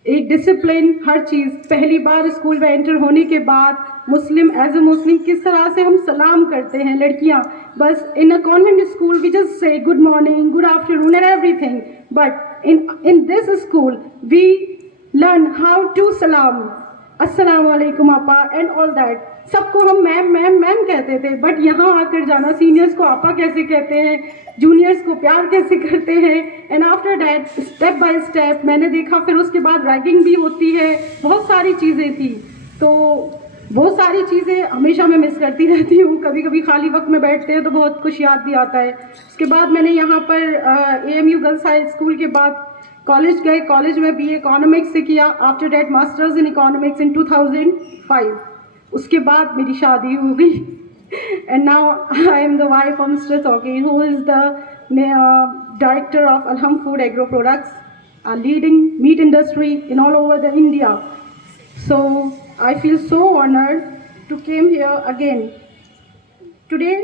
एक डिसिप्लिन, हर चीज़। पहली बार स्कूल में एंटर होने के बाद मुस्लिम एज ए मुस्लिम किस तरह से हम सलाम करते हैं लड़कियां, बस in a convent school we just say good morning, good afternoon and everything, but in this school we learn how to सलाम, अस्सलाम वालेकुम आपा एंड ऑल दैट। सबको हम मैम मैम मैम कहते थे, बट यहाँ आकर जाना सीनियर्स को आपा कैसे कहते हैं, जूनियर्स को प्यार कैसे करते हैं। And after that step by step मैंने देखा, फिर उसके बाद रैगिंग भी होती है, बहुत सारी चीज़ें थी। तो वो सारी चीज़ें हमेशा मैं मिस करती रहती हूँ। कभी कभी खाली वक्त में बैठते हैं तो बहुत कुछ याद भी आता है। उसके बाद मैंने यहाँ पर AMU गर्ल्स हाई स्कूल के बाद कॉलेज गए, कॉलेज में BA इकोनॉमिक्स से किया। After that masters in economics in 2005। उसके बाद मेरी शादी हो गई and now I am the wife of mister Tauqeer who is the director of Alham food agro products, a leading meat industry in all over the India. So I feel so honored to came here again. Today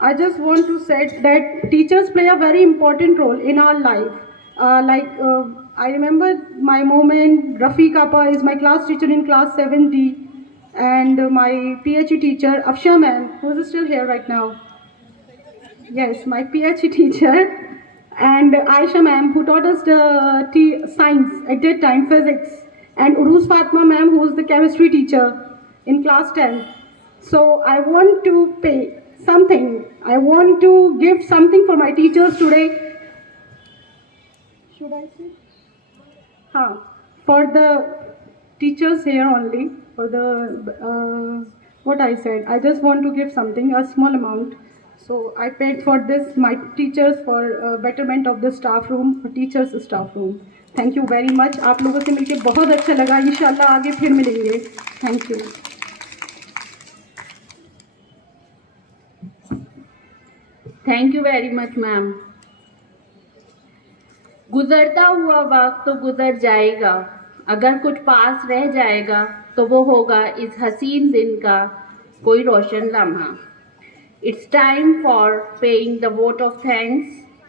I just want to say that teachers play a very important role in our life. I remember my moment, Rafiq Appa is my class teacher in class 7D and my PhD teacher Afsha ma'am who is still here right now. Yes, my PhD teacher and Aisha ma'am who taught us the science at that time, physics, and Uruz Fatma ma'am who is the chemistry teacher in class 10. So I want to pay something, I want to give something for my teachers today. Should I say? For the teachers here only, for the what I said, I just want to give something, a small amount. So I paid for this, my teachers, for betterment of the staff room, teachers staff room. Thank you very much. आप लोगों से मिलके बहुत अच्छा लगा। इंशाल्लाह आगे फिर मिलेंगे। Thank you. Thank you very much ma'am. गुजरता हुआ वक्त तो गुजर जाएगा, अगर कुछ पास रह जाएगा तो वो होगा इस हसीन दिन का कोई रोशन लम्हा। It's time for paying the vote of thanks,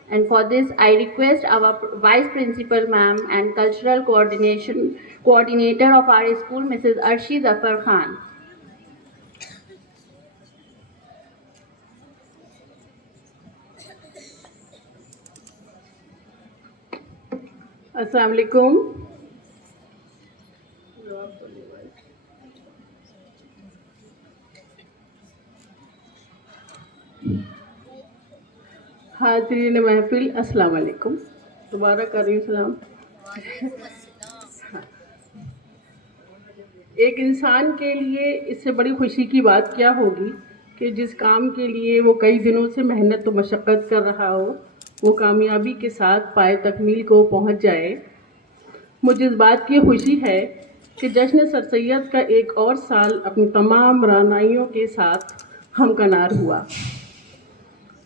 and for this I request our Vice Principal Ma'am and Cultural Coordinator of our school, Mrs. Arshi Zafar Khan. अस्सलाम वालेकुम। हाज़रीन महफिल, अस्सलाम वालेकुम। दोबारा कर रही हूँ सलाम। एक इंसान के लिए इससे बड़ी खुशी की बात क्या होगी कि जिस काम के लिए वो कई दिनों से मेहनत और मशक्क़त कर रहा हो वो कामयाबी के साथ पाए तकमील को पहुंच जाए। मुझे इस बात की खुशी है कि जश्न सर सैयद का एक और साल अपनी तमाम रानाइयों के साथ हमकनार हुआ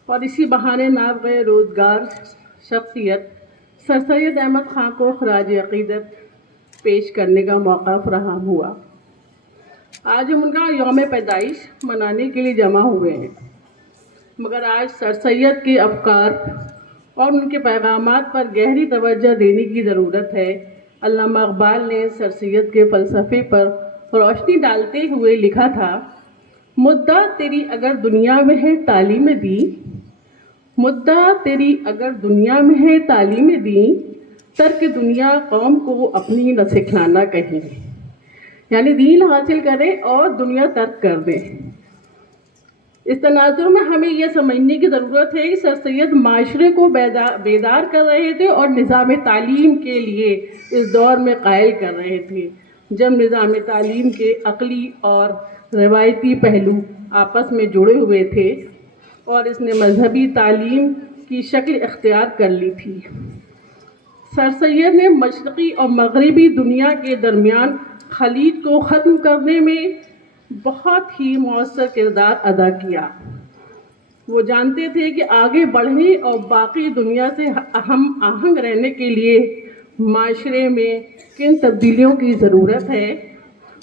और इसी बहाने नाबग़ रोज़गार शख्सियत सर सैयद अहमद ख़ान को ख़राज अक़ीदत पेश करने का मौका फराहम हुआ। आज हम उनका यौम पैदाइश मनाने के लिए जमा हुए हैं, मगर आज सर सैयद के अफ़कार और उनके पैगामात पर गहरी तवज्जो देने की ज़रूरत है। अल्लामा इक़बाल ने सर सैयद के फ़लसफ़े पर रोशनी डालते हुए लिखा था, मुद्दा तेरी अगर दुनिया में है तालीम दी, मुद्दा तेरी अगर दुनिया में है तालीम दी, तर्क दुनिया कौम को अपनी न सिखलाना कहीं। यानी दीन हासिल करें और दुनिया तर्क कर दें। इस तनाजुर में हमें यह समझने की ज़रूरत है कि सर सैयद माशरे को बेदार कर रहे थे और निज़ाम तालीम के लिए इस दौर में कायल कर रहे थे, जब निज़ाम तालीम के अक़ली और रवायती पहलू आपस में जुड़े हुए थे और इसने मजहबी तालीम की शक्ल इख्तियार कर ली थी। सर सैयद ने मशरक़ी और मगरबी दुनिया के दरमियान खलीज को ख़त्म करने में बहुत ही मौसर किरदार अदा किया। वो जानते थे कि आगे बढ़ने और बाकी दुनिया से हम आहंग रहने के लिए माशरे में किन तब्दीलियों की ज़रूरत है,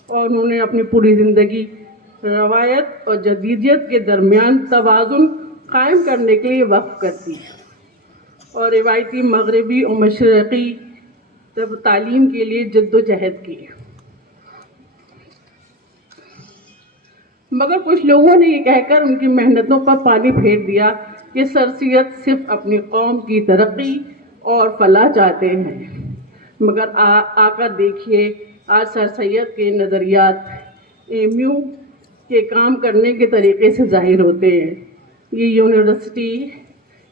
और उन्होंने अपनी पूरी ज़िंदगी रवायत और जदीदियत के दरमियान तवाज़ुन कायम करने के लिए वक्फ कर दी और रिवायती मगरबी और मशरक़ी तालीम के लिए जद्दोजहद की। मगर कुछ लोगों ने ये कहकर उनकी मेहनतों पर पानी फेर दिया कि सर सैयद सिर्फ अपनी कौम की तरक्की और फलाह चाहते हैं। मगर आकर देखिए, आज सर सैयद के नज़रियात एमयू के काम करने के तरीक़े से ज़ाहिर होते हैं। ये यूनिवर्सिटी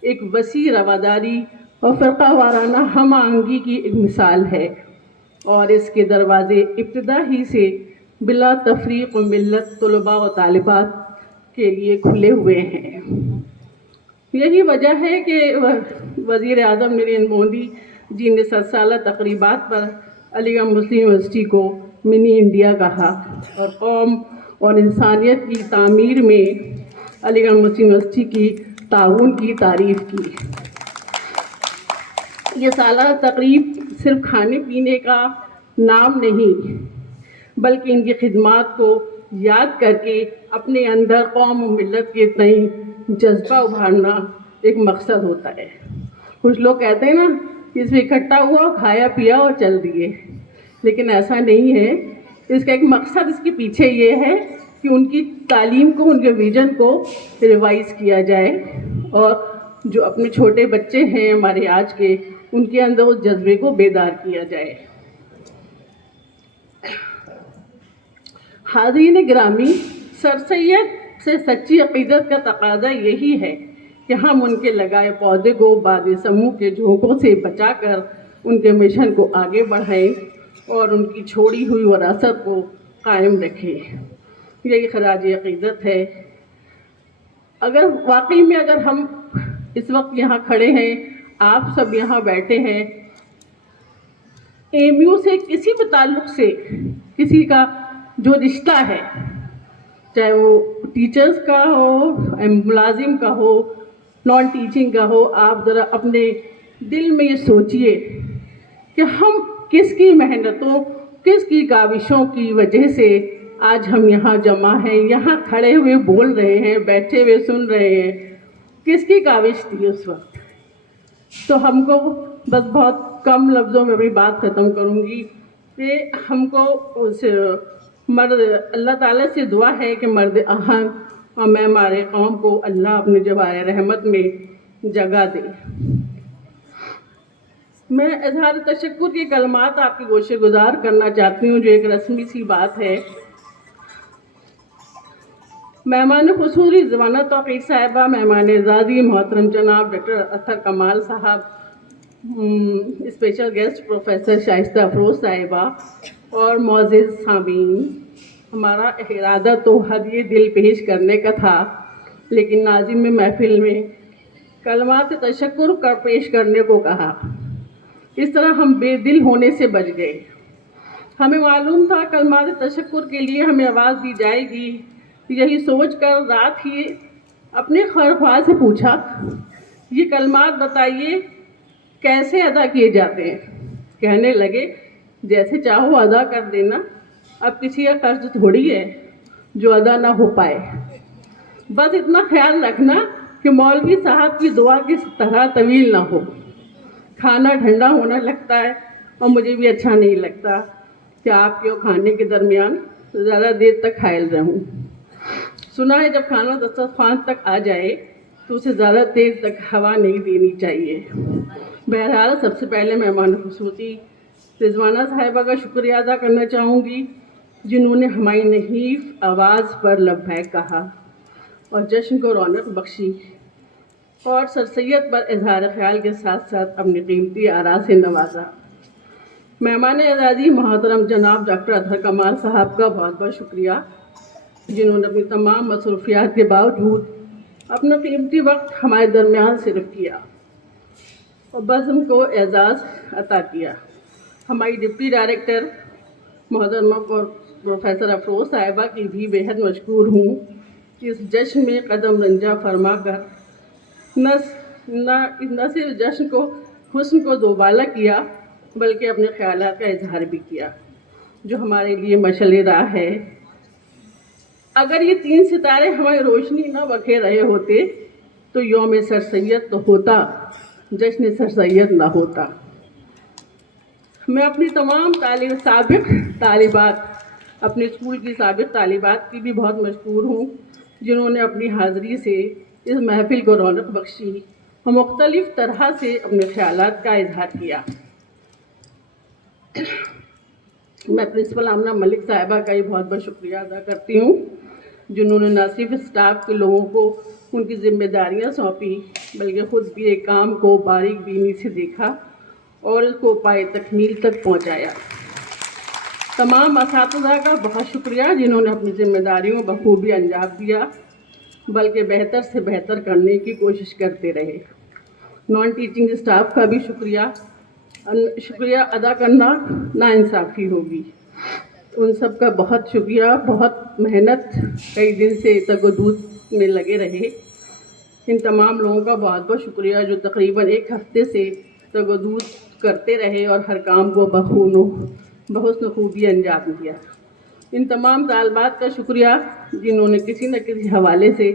एक वसी रवादारी और फ़िरक़ा वाराना हम आहंगी की एक मिसाल है और इसके दरवाज़े इब्तिदा ही से बिला तफरीक़ मिल्लत तलबा व तालिबात के लिए खुले हुए हैं। यही वजह है कि वज़ीर आज़म नरेंद्र मोदी जी ने 7 साला तक़रीबात पर अलीगढ़ मुस्लिम यूनिवर्सिटी को मिनी इंडिया कहा और कौम और इंसानियत की तामीर में अलीगढ़ मुस्लिम यूनिवर्सिटी की ताउन की तारीफ़ की। ये सालाना तकरीब सिर्फ खाने पीने का नाम नहीं, बल्कि इनकी खिदमात को याद करके अपने अंदर कौम और मिलत के तई जज्बा उभारना एक मकसद होता है। कुछ लोग कहते हैं ना, इसमें इकट्ठा हुआ, खाया पिया और चल दिए, लेकिन ऐसा नहीं है। इसका एक मकसद इसके पीछे ये है कि उनकी तालीम को, उनके विजन को रिवाइज़ किया जाए और जो अपने छोटे बच्चे हैं हमारे आज के, उनके अंदर उस जज्बे को बेदार किया जाए। हाज़रीन गिरामी, सर सैयद से सच्ची अक़ीदत का तकाज़ा यही है कि हम उनके लगाए पौधे को बाद समूह के झोंकों से बचाकर उनके मिशन को आगे बढ़ाएं और उनकी छोड़ी हुई विरासत को कायम रखें। यही ख़राज अक़ीदत है। अगर वाकई में अगर हम इस वक्त यहाँ खड़े हैं, आप सब यहाँ बैठे हैं, एमयू से किसी भी ताल्लुक़ से किसी का जो रिश्ता है, चाहे वो टीचर्स का हो, मुलाजिम का हो, नॉन टीचिंग का हो, आप ज़रा अपने दिल में ये सोचिए कि हम किसकी मेहनतों, किसकी काविशों की वजह से आज हम यहाँ जमा हैं, यहाँ खड़े हुए बोल रहे हैं, बैठे हुए सुन रहे हैं। किसकी काविश थी उस वक्त? तो हमको बस बहुत कम लफ्ज़ों में अपनी बात ख़त्म करूँगी कि हमको उस मर्द, अल्लाह ताला से दुआ है कि मर्द आहंग और मैं हमारे कौम को अल्लाह अपने जवार रहमत में जगह दे। मैं इज़हार तशक्कुर के कलमात आपकी गोशे गुजार करना चाहती हूँ, जो एक रस्मी सी बात है। मेहमान खुसूस ज़माना तौक़ीर साहिबा, मेहमान एज़ाज़ी मोहतरम जनाब डॉक्टर अतर कमाल साहब, special guest professor Shaista Afroz साहिबा और मौज़िज़ सामीन, हमारा इरादा तो हदिये दिल पेश करने का था, लेकिन नाज़िम में महफ़िल में कलमात तशक्कुर कर पेश करने को कहा। इस तरह हम बेदिल होने से बच गए। हमें मालूम था कलमात तशक्कुर के लिए हमें आवाज़ दी जाएगी। यही सोच कर रात ही अपने खरख्वाह से पूछा, ये कलमात बताइए कैसे अदा किए जाते हैं। कहने लगे, जैसे चाहो अदा कर देना, अब किसी का कर्ज थोड़ी है जो अदा ना हो पाए। बस इतना ख्याल रखना कि मौलवी साहब की दुआ की तरह तवील ना हो। खाना ठंडा होने लगता है और मुझे भी अच्छा नहीं लगता कि आपके और खाने के दरमियान ज़्यादा देर तक खायल रहूं। सुना है जब खाना दस्तरखान तक आ जाए तो उसे ज़्यादा देर तक हवा नहीं देनी चाहिए। बहरहाल सबसे पहले मेहमान खुसूसी रिजवाना साहिबा का शुक्रिया अदा करना चाहूँगी, जिन्होंने हमारी नहीफ आवाज़ पर लब्बैक कहा और जश्न को रौनक बख्शी और सर सैयद पर इजहार ख्याल के साथ साथ अपनी कीमती आरा से नवाजा। मेहमान एजाज़ी मोहतरम जनाब डॉक्टर अतहर कमाल साहब का बहुत बहुत शुक्रिया, जिन्होंने अपनी तमाम मसरूफियात के बावजूद अपना कीमती वक्त हमारे दरमियान सिर्फ किया और बज़्म को एजाज़ अता किया। हमारी डिप्टी डायरेक्टर मोहतरमा प्रोफेसर अफरोज़ साहिबा की भी बेहद मशकूर हूँ कि इस जश्न में कदम रंजा फरमा कर न सिर्फ जश्न को हुस्न को दोबाला किया बल्कि अपने ख्यालात का इजहार भी किया, जो हमारे लिए मशअल राह है। अगर ये 3 सितारे हमारी रोशनी न बखेर रहे होते तो यौम सर सैयद तो होता, जश्न सर सैयद ना होता। मैं अपनी तमाम साबिक़ तालिबात, अपने स्कूल की साबिक़ तालिबात की भी बहुत मशकूर हूँ, जिन्होंने अपनी हाज़िरी से इस महफिल को रौनक बख्शी और मुख्तलिफ़ तरह से अपने ख्यालात का इजहार किया। मैं प्रिंसिपल आमना मलिक साहिबा का ही बहुत बहुत शुक्रिया अदा करती हूँ, जिन्होंने न सिर्फ स्टाफ के लोगों को उनकी जिम्मेदारियाँ सौंपी बल्कि ख़ुद भी एक काम को बारीक बीनी से देखा और इसको पाए तकमील तक पहुँचाया। तमाम असातिज़ा का बहुत शुक्रिया, जिन्होंने अपनी जिम्मेदारियों बखूबी अंजाम दिया बल्कि बेहतर से बेहतर करने की कोशिश करते रहे। नॉन टीचिंग स्टाफ का भी शुक्रिया अदा करना नाइंसाफ़ी होगी। उन सब का बहुत शुक्रिया, बहुत मेहनत, कई दिन से तगदूद में लगे रहे। इन तमाम लोगों का बहुत बहुत शुक्रिया जो तकरीबन 1 हफ़्ते से तगदूद करते रहे और हर काम को बहुत खूबी अंजाम दिया। इन तमाम तालबात का शुक्रिया जिन्होंने किसी न किसी हवाले से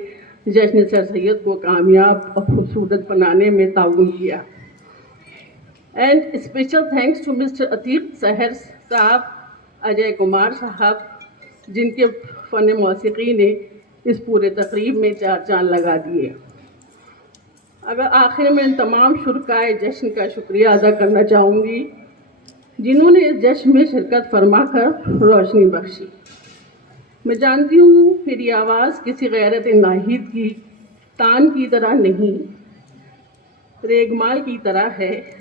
जश्न सर सैयद को कामयाब और खूबसूरत बनाने में ताउन किया। And special thanks to mister Atiq Sahar साहब, अजय कुमार साहब, जिनके फ़न मौसीकी ने इस पूरे तकरीब में 4 चांद लगा दिए। अगर आखिर में इन तमाम शुरकाए जश्न का शुक्रिया अदा करना चाहूँगी, जिन्होंने इस जश्न में शिरकत फरमा कर रोशनी बख्शी। मैं जानती हूँ मेरी आवाज़ किसी गैरत नाहिद की तान की तरह नहीं, रेगमाल की तरह है।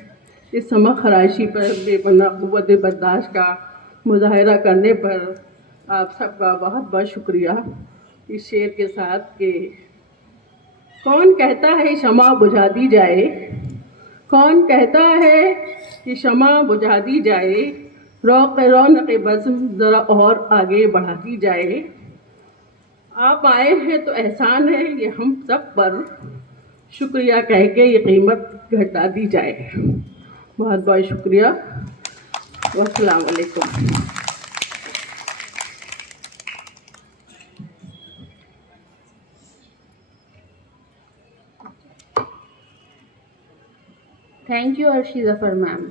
इस समा खराशी पर बेपनाह क़ुव्वत बर्दाश्त का मुज़ाहरा करने पर आप सबका बहुत बहुत शुक्रिया। इस शेर के साथ के कौन कहता है शमा बुझा दी जाए, कौन कहता है कि शमा बुझा दी जाए, रौनक़ बज़्म ज़रा और आगे बढ़ा दी जाए। आप आए हैं तो एहसान है ये हम सब पर, शुक्रिया कह के ये कीमत घटा दी जाए। बहुत बहुत शुक्रिया। अस्सलाम वालेकुम। Thank you Arshi Zafar ma'am.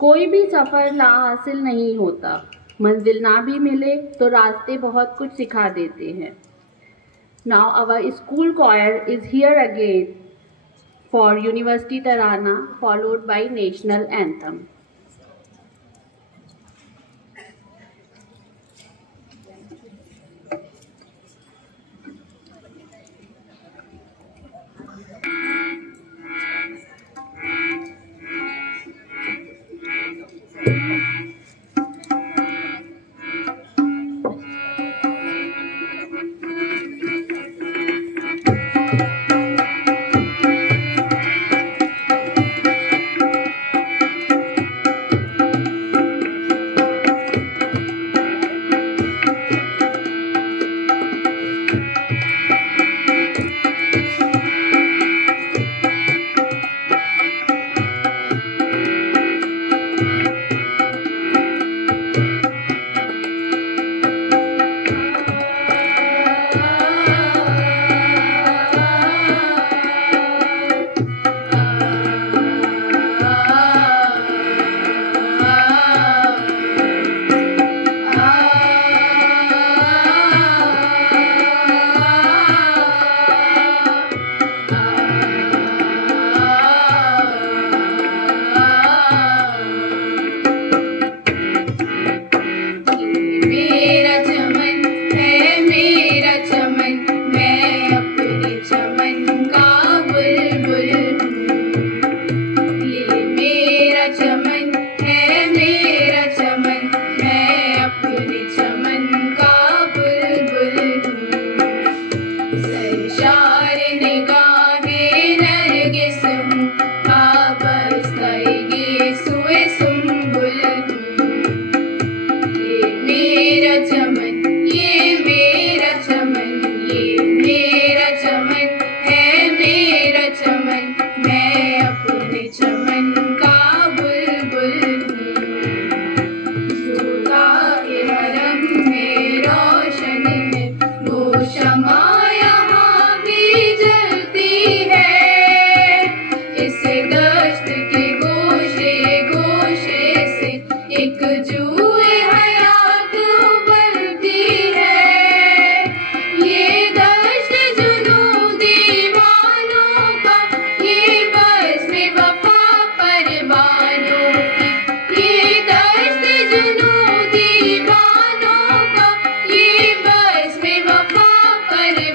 कोई भी सफ़र ला हासिल नहीं होता, मंजिल ना भी मिले तो रास्ते बहुत कुछ सिखा देते हैं। Now our school choir is here again for University Tarana, followed by National Anthem.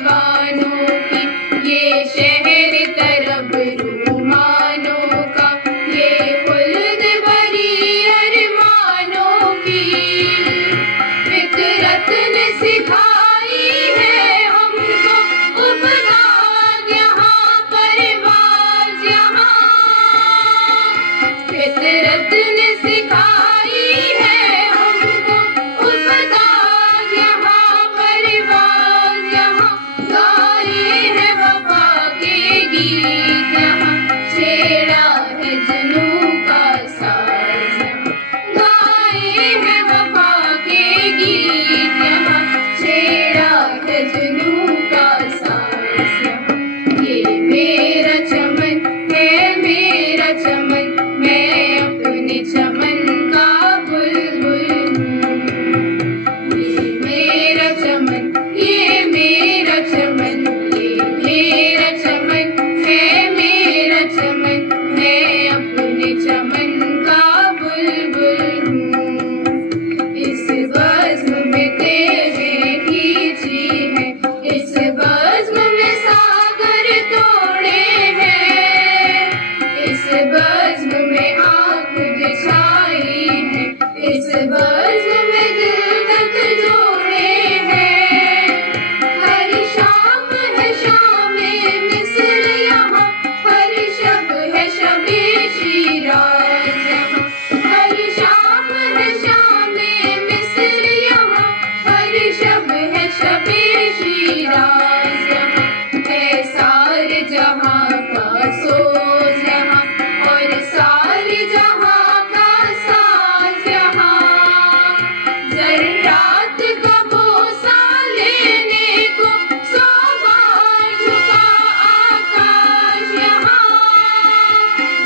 परवानों की, ये शहर तरफ रूमानों का, ये खुल्द भरी अरमानों की। फितरत ने सिखाई है हमको उपनाद यहाँ परवाज़ यहाँ। फितरत ने सिखाई है हमको उपनाद यहाँ परवाज़ यहाँ। गाए हैं वफा के गीत यहाँ, छेड़ा है जुनूं का साज़ यहाँ। गाए हैं वफा के गीत यहाँ, छेड़ा है जुनूं का साज़ यहाँ। ये मेरा चमन है मेरा चमन, मैं अपने चमन का बुलबुल हूँ। ये मेरा चमन, ये मेरा चमन, ये मेरा चमन है मेरा चमन, मैं अपने चमन का बुलबुल हूँ। इस बज़्म में तेज़ें खींची है, इस बज़्म में सागर तोड़े हैं। इस बज़्म में आँख बिछाई है, इस बज़्म में दिल तक जोड़े हैं। हर शाम है शामे मिस्र यहाँ, हर शब है शबे शिराज़ यहाँ। हर शाम है शामे मिस्र यहाँ, हर शब है शबे शिराज़ यहाँ। है सारे जहाँ का सोज़ यहाँ, और सारे जहाँ का साज़ यहाँ। ज़र्रात का बोसा लेने को 100 बार झुका आकाश यहाँ।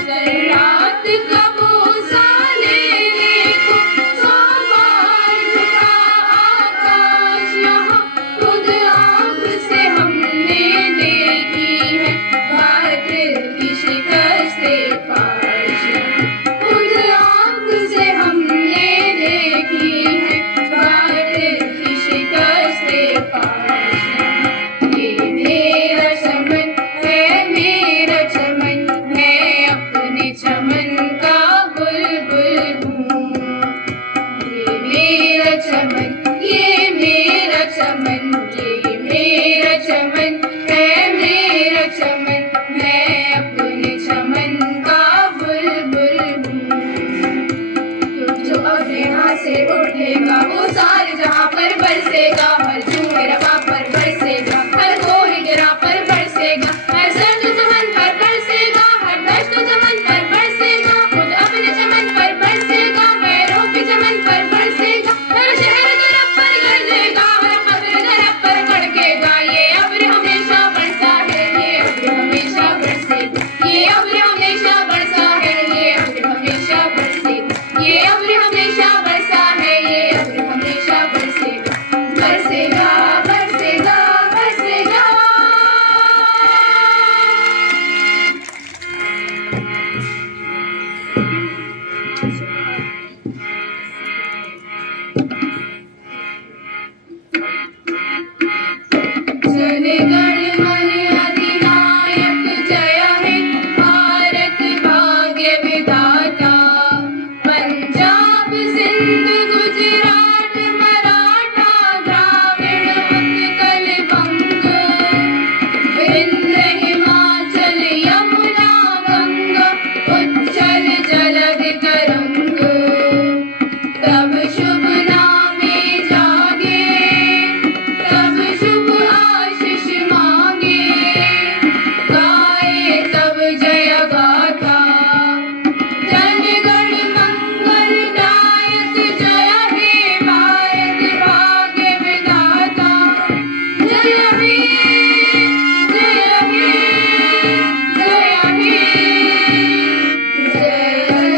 ज़र्रात का बोसा लेने को 100 बार झुका आकाश यहाँ। खुद आँख से हमने देखी है बातिल की शिकस्ते फाश यहाँ। खुद आँख से हमने देखी है बातिल की शिकस्ते फाश यहाँ। ये मेरा चमन है मेरा चमन, मैं अपने चमन का बुलबुल हूँ। ये मेरा चमन, ये मेरा चमन, ये मेरा चमन है मेरा चमन, मैं अपने चमन का बुलबुल हूँ। जो अब यहाँ से उठेगा वो सारे जहाँ पर बरसेगा, हर जूए रवा पर बरसेगा, हर कोई गिरा पर बरसेगा, हर सर्द चमन पर बरसेगा, हर दश्त चमन पर बरसेगा, खुद अपने चमन पर बरसेगा, गैरों के चमन पर बरसेगा, हर शहर तरफ पर गरजेगा, हर कब्र तरफ पर कड़केगा। ये अब्र हमेशा बरसा है, ये अब्र हमेशा बरसेगा, ये अब्र हमेशा बरसा है, ये अब्र हमेशा बरसेगा, ये अब्र हमेशा बरसा है, ये अब्र हमेशा बरसेगा, बरसेगा बरसेगा बरसेगा। जनगण मन अधिनायक जय हे भारत भाग्य विधाता। पंजाब सिंध गुजरात मराठा द्राविड़ उत्कल बंग, विंध्य हिमाचल यमुना गंगा, उच्चल जलधि तरंग। तब शुभ नामे जागे, तब शुभ आशीष मांगे, गाए तब जय गाथा। जनगण मंगल दायक जय हे भारत भाग्य विधाता। जय हे जय हे जय हे जय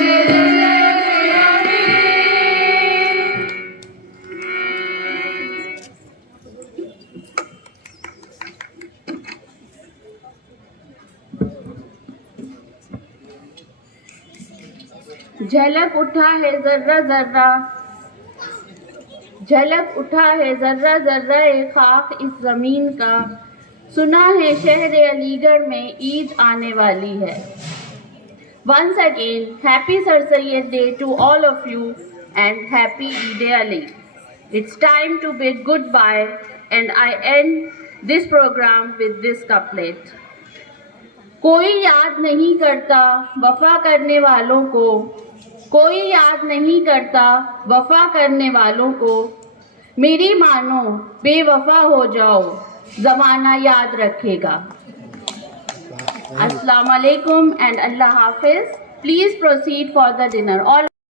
जय हे। झलक उठा है जर्रा जर्रा, झलक उठा है जर्रा जर्रा ए खाक इस ज़मीन का। सुना है शहर अलीगढ़ में ईद आने वाली है। Once again, happy Sir Sayyid Day to all of you and happy Eid Ali. It's time to bid goodbye and I end this program with this couplet. कोई याद नहीं करता वफा करने वालों को, कोई याद नहीं करता वफा करने वालों को, मेरी मानो बेवफा हो जाओ ज़माना याद रखेगा। Assalamu alaikum and Allah Hafiz. Please proceed for the dinner. All